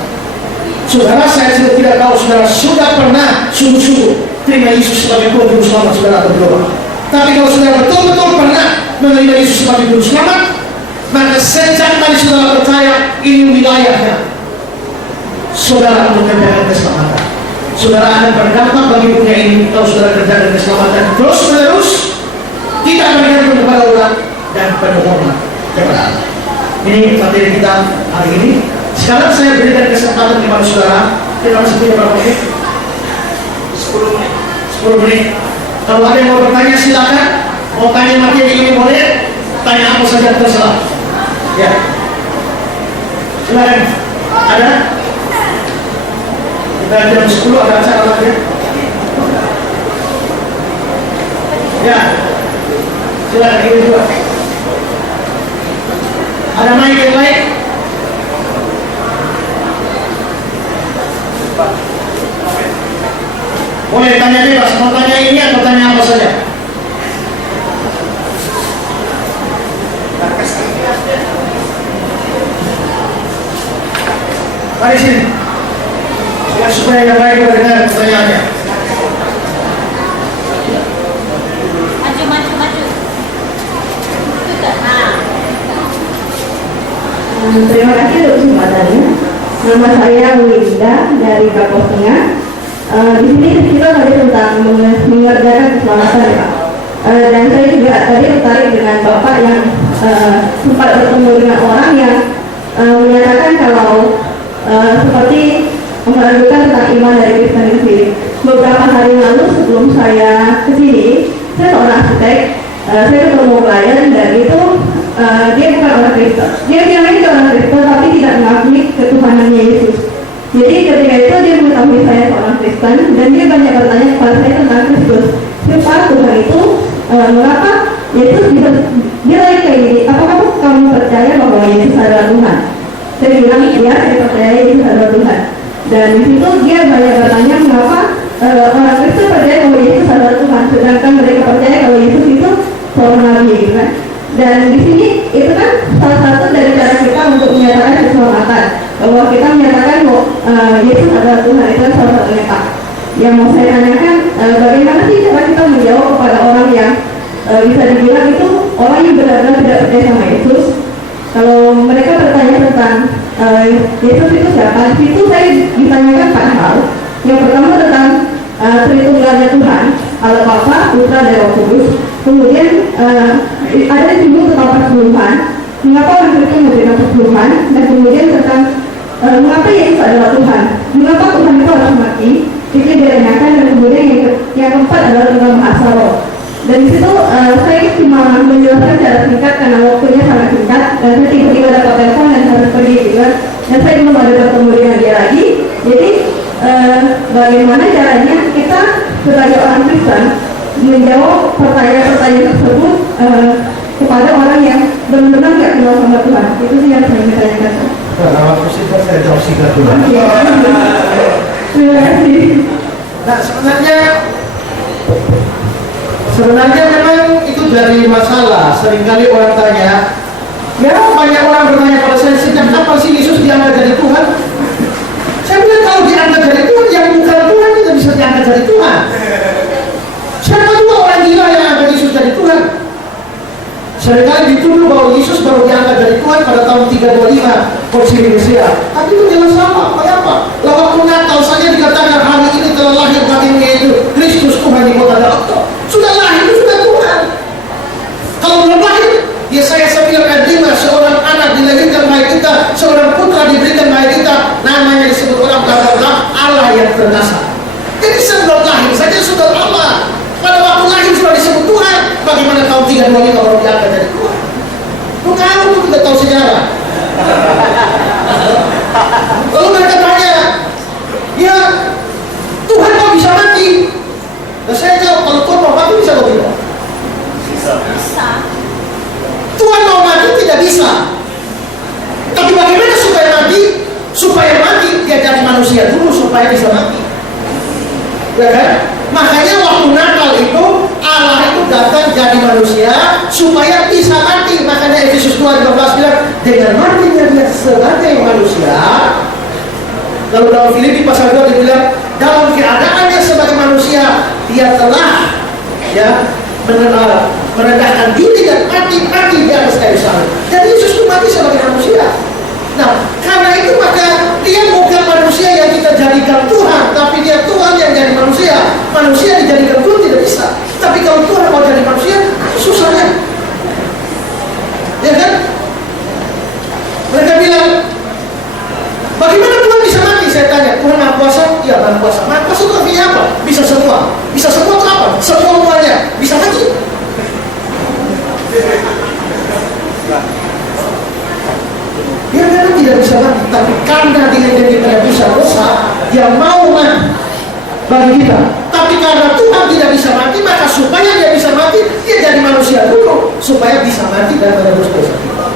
Saudara, saya sudah tidak tahu saudara sudah pernah sungguh-sungguh terima Yesus sebagai Tuhan Juru Selamat saudara atau belum. Tapi kalau saudara betul-betul pernah menerima Yesus sebagai Juru Selamat, maka sejak tadi saudara percaya ini wilayahnya saudara mengerjakan keselamatan. Saudara akan berdampak bagi dunia ini kalau saudara kerjakan keselamatan terus menerus, tidak bergantung kepada orang dan penuh hormat kepada Allah. Ini materi kita hari ini. Sekarang saya berikan kesempatan kepada saudara. Kita masih punya berapa menit? 10 menit. 10 menit. Kalau ada yang mau bertanya silakan. Mau tanya materi ini boleh. Tanya apa saja terserah. Ya. Silakan. Ada? Kita jam 10 ada acara lagi. Ya. Silakan ini juga. Ada mic yang lain? Boleh tanya bebas, mau tanya ini atau tanya apa saja? Mari sini. Supaya yang lain boleh dengar pertanyaannya. Terima kasih untuk kesempatannya. Nama saya Winda dari Kapol Tengah. Di sini kita tadi tentang mengerjakan keselamatan, Pak. Dan saya juga tadi tertarik dengan Bapak yang sempat bertemu dengan orang yang menyatakan kalau seperti meragukan tentang iman dari Kristen itu sendiri. Beberapa hari lalu sebelum saya kesini, saya seorang arsitek. Saya ketemu klien dan itu dia bukan orang Kristen. Dia bilangnya dia orang Kristen tapi tidak mengakui ketuhanannya Yesus. Jadi ketika itu dia mengetahui saya seorang Kristen dan dia banyak bertanya kepada saya tentang Kristus. Siapa Tuhan itu? Mengapa Yesus bisa? Dia lagi kayak gini. Apakah kamu percaya bahwa Yesus adalah Tuhan? Saya bilang iya, saya percaya Yesus adalah Tuhan. Dan di situ dia banyak bertanya mengapa orang Kristen percaya bahwa Yesus adalah Tuhan, sedangkan mereka percaya kalau Yesus itu seorang nabi, gitu kan? Dan di sini itu kan salah satu dari cara kita untuk menyatakan keselamatan, bahwa kita menyatakan bahwa Yesus adalah Tuhan, itu salah satunya Pak. Yang mau saya tanyakan, bagaimana sih cara kita menjawab kepada orang yang bisa dibilang itu orang yang benar-benar tidak percaya sama Yesus? Kalau mereka bertanya tentang Yesus itu siapa? Di situ saya ditanyakan 4 hal. Yang pertama tentang Tritunggalnya Tuhan, Allah Bapa, Putra, dan Roh Kudus. Kemudian ada disinggung tentang persembahan, mengapa orang Kristen memberikan persembahan, dan kemudian tentang mengapa Yesus adalah Tuhan, mengapa Tuhan itu harus mati, itu ditanyakan. Dan kemudian yang keempat adalah tentang bahasa roh. Dan di situ saya cuma menjelaskan secara singkat karena waktunya sangat singkat, dan saya tiba-tiba dapat telepon dan harus pergi juga, dan saya belum ada bertemu dengan dia lagi. Jadi bagaimana caranya kita sebagai orang Kristen menjawab pertanyaan-pertanyaan tersebut kepada orang yang benar-benar nggak kenal sama Tuhan. Itu sih yang saya ingin tanyakan. Nah, waktu singkat saya jawab singkat dulu. Terima kasih. Nah, sebenarnya memang itu dari masalah. Seringkali orang tanya, ya banyak orang bertanya pada saya, sejak kapan sih Yesus diangkat dari Tuhan? Saya bilang kalau diangkat dari Tuhan, yang bukan Tuhan tidak bisa diangkat dari Tuhan. Siapa juga orang gila yang angkat Yesus dari Tuhan? Seringkali dituduh bahwa Yesus baru diangkat dari Tuhan pada tahun 325 Konsili Nicea. Tapi itu jelas salah. Kenapa? Lah waktu Natal saja dikatakan hari ini telah lahir bagimu yaitu Kristus Tuhan di kota Daud. Sudah lahir, itu sudah Tuhan. Kalau belum lahir, Yesaya 9 ayat 5, seorang anak dilahirkan bagi kita, seorang putra diberikan bagi kita, namanya disebut orang Allah yang ternasa. Jadi sebelum lahir saja sudah Allah. Pada waktu lahir sudah disebut Tuhan. Bagaimana tahun 325 baru diangkat dari Tuhan? Kamu tuh tidak tahu sejarah. Lalu mereka tanya, ya Tuhan kok bisa mati? Nah, saya jawab, kalau Tuhan mau mati bisa atau tidak? Bisa. Tuhan mau mati tidak bisa. Tapi bagaimana supaya mati? Supaya mati dia dari manusia dulu supaya bisa mati. Ya kan? Makanya waktu Natal itu Allah itu datang jadi manusia supaya bisa mati. Makanya Efesus 2:15 bilang dengan matinya dia sebagai manusia. Lalu dalam Filipi pasal 2 dibilang dalam keadaannya sebagai manusia dia telah merendahkan diri dan mati di atas kayu salib. Jadi Yesus itu mati sebagai manusia. Nah, karena itu maka dia bukan manusia yang kita jadikan Tuhan, tapi dia Tuhan yang jadi manusia. Manusia dijadikan Tuhan tidak bisa. Tapi kalau Tuhan mau jadi manusia, susahnya. Ya kan? Mereka bilang, bagaimana Tuhan bisa mati? Saya tanya, Tuhan Maha Kuasa? Iya, Maha Kuasa. Maha Kuasa itu artinya apa? Bisa semua. Bisa semua itu apa? Semuanya. Bisa mati. Dia memang tidak bisa mati, tapi karena dengan dia bisa dosa, dia mau mati bagi kita. Tapi karena Tuhan tidak bisa mati, maka supaya dia bisa mati, dia jadi manusia dulu supaya bisa mati dan menebus dosa kita.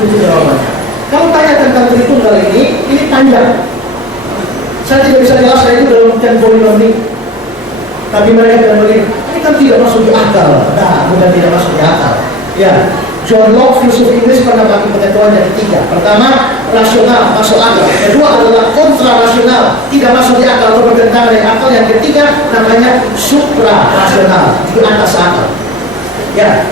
Itu jawabannya. Kalau tanya tentang Tritunggal ini panjang. Saya tidak bisa jelaskan itu dalam tempo 5 menit. Tapi mereka bilang begini, ini kan tidak masuk di akal. Nah, bukan tidak masuk di akal. Ya. John Locke, filsuf Inggris, pernah bagi pengetahuan yang ketiga. Pertama, rasional, masuk akal. Kedua adalah kontra rasional, tidak masuk di akal atau bertentangan dengan akal. Yang ketiga namanya supra rasional, di atas akal. Ya,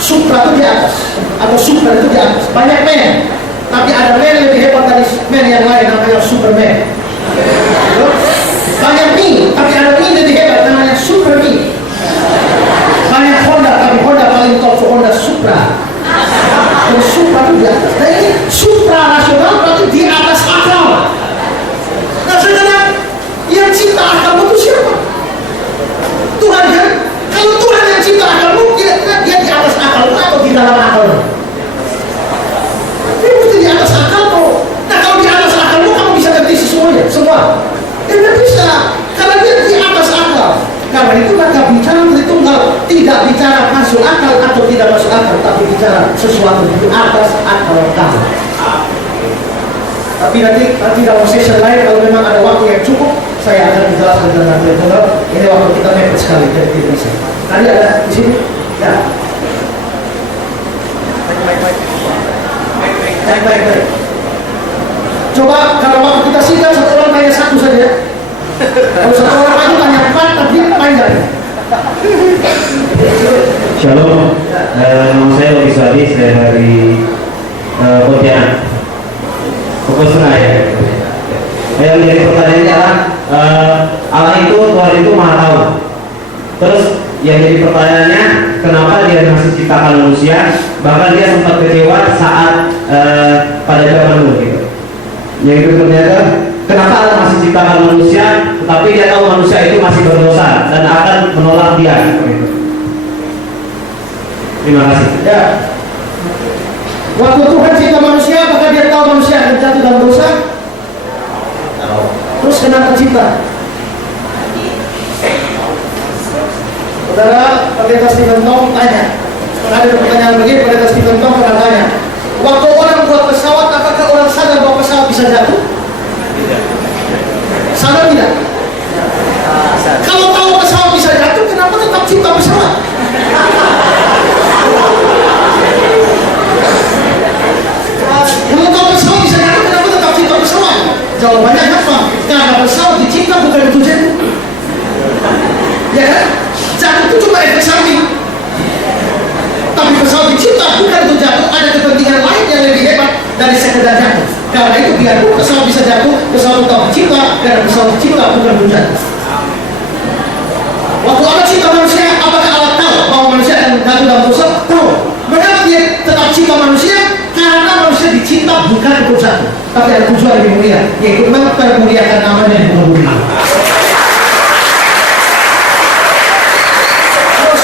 supra itu di atas, atau supra itu di atas. Banyak men, tapi ada men lebih hebat dari men yang lain, namanya superman. Banyak mi, tapi ada mi lebih hebat, namanya super mi. Banyak Honda, tapi Honda paling top, Honda Supra. Dan supra itu di atas. Nah ini supra rasional berarti di atas akal. Nah saudara, yang cipta akalmu itu siapa? Tuhan kan? Kalau Tuhan yang cipta akalmu, kira-kira dia di atas akalmu atau di dalam akalmu? Dia mesti di atas akalmu. Nah kalau di atas akalmu, kamu bisa ngerti semuanya, semua. Ya nggak bisa, karena dia di atas akal. Karena itu maka bicara Tritunggal tidak bicara masuk akal atau tidak masuk akal, tapi bicara sesuatu di atas akal kamu. Tapi nanti dalam sesi lain kalau memang ada waktu yang cukup, saya akan menjelaskan tentang Tritunggal. Ini waktu kita mepet sekali, jadi tidak bisa. Tadi ada di sini, ya. Baik. Coba kalau waktu kita singkat, satu orang tanya satu saja. Kalau satu orang lagi tanya 4, tapi panjang. Shalom, nama saya Robi Swadi, saya dari Pontianak. yang jadi pertanyaannya, kenapa dia masih ciptakan manusia? Bahkan dia sempat kecewa saat pada zaman dulu gitu. Yang berikutnya adalah kenapa Allah masih ciptakan manusia, tetapi dia tahu manusia itu masih berdosa dan akan menolak dia. Gitu. Terima kasih. Ya. Waktu Tuhan cipta manusia, apakah dia tahu manusia akan jatuh dalam dosa? Terus kenapa cipta? Saudara, Pendeta Stephen Tong tanya. Ada pertanyaan begini, Pendeta Stephen Tong pernah tanya. Waktu orang buat pesawat, apakah orang sadar bahwa pesawat bisa jatuh? Sadar tidak? Kalau tahu pesawat bisa jatuh, kenapa tetap cipta pesawat? Kalau tahu pesawat bisa jatuh, kenapa tetap cipta pesawat? Jawabannya apa? Karena pesawat dicipta bukan untuk jatuh. Ya kan? Jatuh itu cuma efek samping. Tapi pesawat dicipta bukan untuk jatuh, ada kepentingan lain yang lebih hebat dari sekedar jatuh. Karena itu biarpun pesawat bisa jatuh, pesawat tetap dicipta karena pesawat dicipta bukan untuk jatuh. Waktu Allah cipta manusia, apakah Allah tahu bahwa manusia akan jatuh dalam dosa? Tahu. Mengapa dia tetap cipta manusia? Karena manusia dicipta bukan untuk jatuh, tapi ada tujuan lebih mulia, yaitu mempermuliakan namanya di muka bumi. Terus,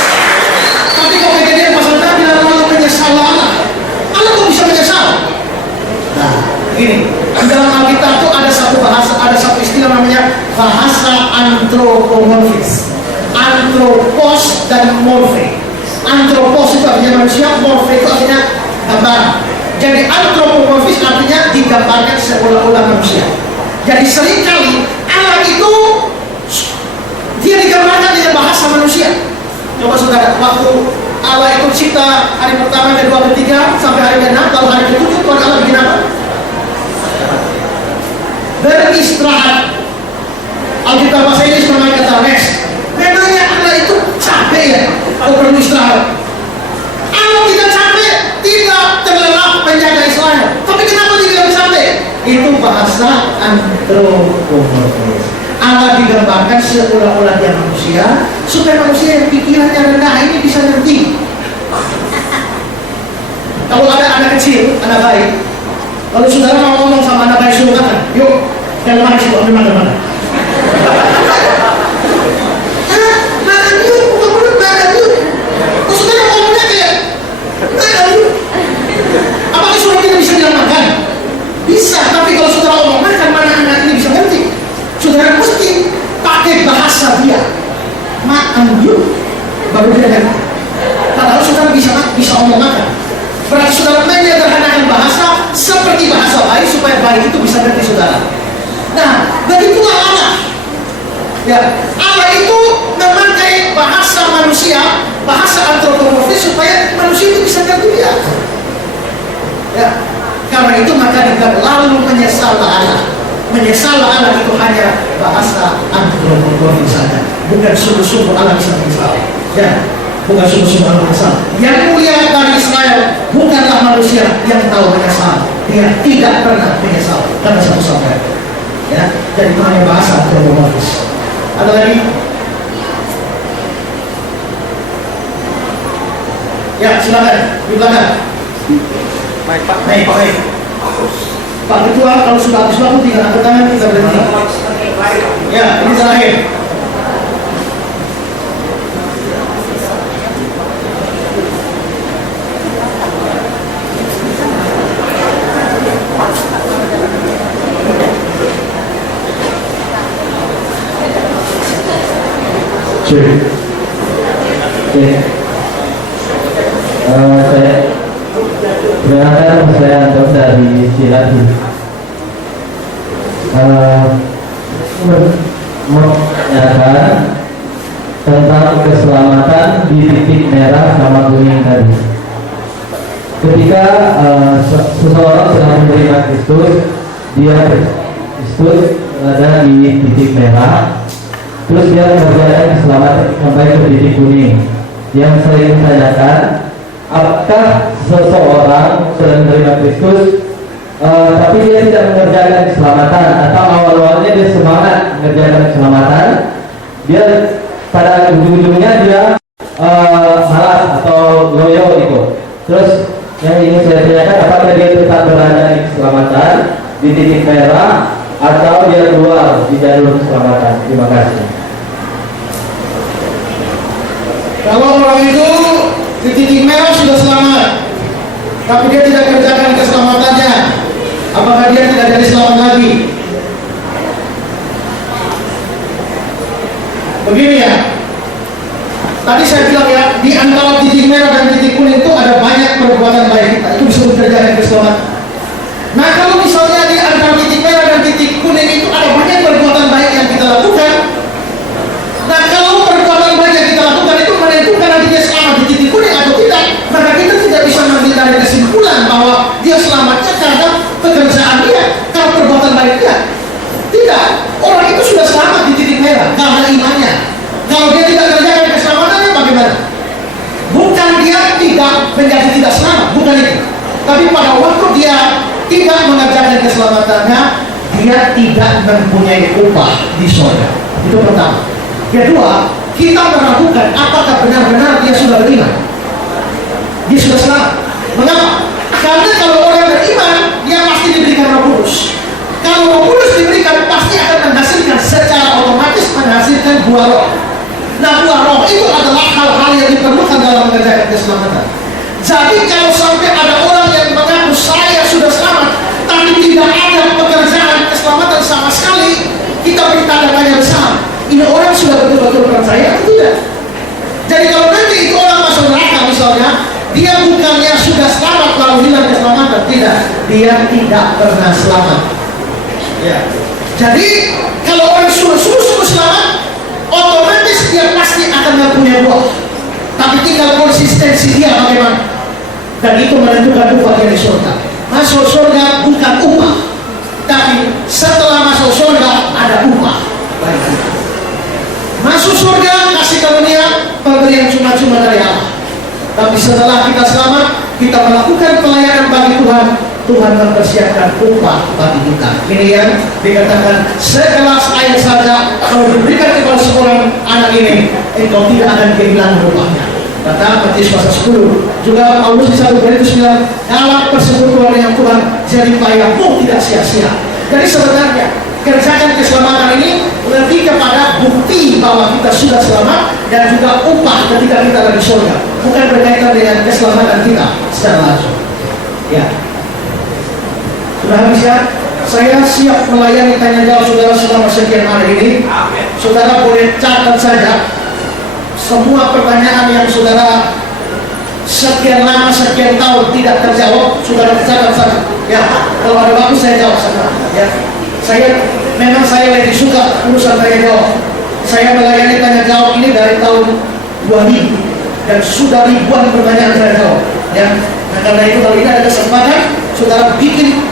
tapi kalau kejadian pasal tadi lalu menyesal Allah kok bisa menyesal? Nah, begini, di dalam Alkitab itu ada satu bahasa, ada satu istilah namanya bahasa antropomorfis. Antropos dan morfe. Antropos itu artinya manusia, morfe itu artinya gambaran. Jadi antropomorfis artinya digambarkan seolah-olah manusia. Jadi seringkali Allah itu dia digambarkan dengan bahasa manusia. Coba saudara, waktu Allah itu cipta hari pertama, kedua, ketiga sampai hari ke-6, lalu hari ke-7 Tuhan Allah bikin apa? Beristirahat. Alkitab bahasa Inggris memakai kata rest. Memangnya Allah itu capek ya? Kok perlu istirahat? Allah tidak capek, tidak terlelap menjaga Israel. Tapi kenapa dia capek? Itu bahasa antropomorfis. Allah digambarkan seolah-olah dia manusia, supaya manusia yang pikirannya rendah ini bisa ngerti. Kalau ada anak kecil, anak baik, lalu saudara mau ngomong sama anak baik, suruh katakan, yuk, dan mari sih, ambil mana-mana. Apakah saudara tidak bisa diamalkan? Bisa, tapi kalau saudara ngomong makan, mana anak ini bisa ngerti? Saudara mesti pakai bahasa dia. Makan yuk, baru dia ngerti. Padahal saudara bisa ngomong makan. Berarti saudara menyederhanakan bahasa seperti bahasa baik supaya baik itu bisa ngerti saudara. Nah, begitulah Allah. Ya, Allah itu memakai bahasa manusia, bahasa antropomorfis supaya manusia itu bisa ngerti dia. Ya, karena itu maka dia lalu menyesallah Allah. Menyesallah Allah itu hanya bahasa antropomorfis saja, bukan sungguh-sungguh Allah bisa menyesal. Ya, bukan sungguh-sungguh Allah menyesal. Yang mulia dari Israel bukanlah manusia yang tahu menyesal. Dia tidak pernah menyesal karena satu sampai. Ya, jadi itu hanya bahasa antropomorfis. Ada lagi? Ya, silakan di belakang. Baik, Pak. Baik. Pak Ketua, kalau sudah habis waktu tinggal angkat tangan, kita berhenti. Ya, ini terakhir. Saya Anton dari Cilacap. Menanyakan tentang keselamatan di titik merah sama kuning tadi. Ketika seseorang sedang menerima Kristus, Kristus ada di titik merah, terus dia mengerjakan keselamatan sampai ke titik kuning. Yang saya ingin tanyakan, apakah seseorang sedang menerima Kristus tapi dia tidak mengerjakan keselamatan, atau awal-awalnya dia semangat mengerjakan keselamatan, dia pada ujung-ujungnya dia malas atau loyo gitu. Terus yang ingin saya tanyakan, apakah dia tetap berada di keselamatan di titik merah atau dia keluar di jalur keselamatan? Terima kasih. Kalau orang itu di titik merah sudah selamat, tapi dia tidak kerjakan keselamatannya, apakah dia tidak jadi selamat lagi? Begini ya, tadi saya bilang ya, di antara titik merah dan titik kuning itu ada banyak perbuatan baik kita, itu disebut kerjaan keselamatan. Nah kalau misalnya di antara titik merah dan titik kuning itu ada banyak perbuatan baik yang kita lakukan, nah kalau perbuatan baik yang kita lakukan itu menentukan nanti dia selamat di titik kuning atau tidak, maka kita tidak bisa mengambil dari kesimpulan bahwa dia selamatnya karena pekerjaan dia, karena perbuatan baik dia. Tidak, orang itu sudah selamat di titik merah karena imannya. Kalau dia tidak kerjakan keselamatannya bagaimana? Bukan dia tidak menjadi tidak selamat, bukan itu. Tapi pada waktu dia tidak mengerjakan keselamatannya, dia tidak mempunyai upah di surga. Itu pertama. Kedua, kita meragukan apakah benar-benar dia sudah beriman. Dia sudah selamat. Mengapa? Karena kalau orang beriman, dia pasti diberikan Roh Kudus. Kalau Roh Kudus diberikan, pasti akan menghasilkan secara otomatis menghasilkan buah roh. Nah, buah roh itu adalah hal-hal yang diperlukan dalam mengerjakan keselamatan. Jadi kalau sampai ada orang yang mengaku saya sudah selamat, tapi tidak ada pekerjaan keselamatan sama sekali, kita beri tanda tanya besar. Ini orang sudah betul-betul percaya atau tidak? Jadi kalau nanti itu orang masuk neraka misalnya, dia bukannya sudah selamat lalu hilang keselamatan, tidak. Dia tidak pernah selamat. Ya. Jadi kalau orang sungguh-sungguh selamat, otomatis dia pasti akan mempunyai buah. Tapi tinggal konsistensi dia bagaimana. Dan itu menentukan upahnya di surga. Masuk surga bukan upah, tapi setelah masuk surga ada upah. Masuk surga kasih karunia pemberian cuma-cuma dari Allah. Tapi setelah kita selamat, kita melakukan pelayanan bagi Tuhan, Tuhan mempersiapkan upah bagi kita. Ini yang dikatakan sekelas air saja kalau diberikan kepada seorang anak ini, engkau tidak akan kehilangan upahnya. Kata Matius pasal 10. Juga Paulus di 1 Korintus bilang, dalam persekutuan dengan Tuhan jadi payahmu tidak sia-sia. Jadi sebenarnya kerjakan keselamatan ini lebih kepada bukti bahwa kita sudah selamat dan juga upah ketika kita ada di surga, bukan berkaitan dengan keselamatan kita secara langsung. Ya. Sudah habis ya? Saya siap melayani tanya jawab saudara selama sekian hari ini. Saudara boleh catat saja semua pertanyaan yang saudara sekian lama, sekian tahun tidak terjawab, saudara catat saja. Ya, kalau ada waktu saya jawab saja. Ya, memang saya lebih suka urusan tanya jawab. Saya melayani tanya jawab ini dari tahun 2000 dan sudah ribuan pertanyaan saya jawab. Ya, nah karena itu kalau ini ada kesempatan, saudara bikin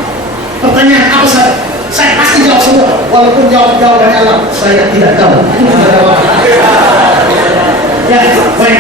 pertanyaan apa saja, saya pasti jawab semua, walaupun jawabannya Allah saya tidak tahu. Itu sudah jawab. Ya, baik.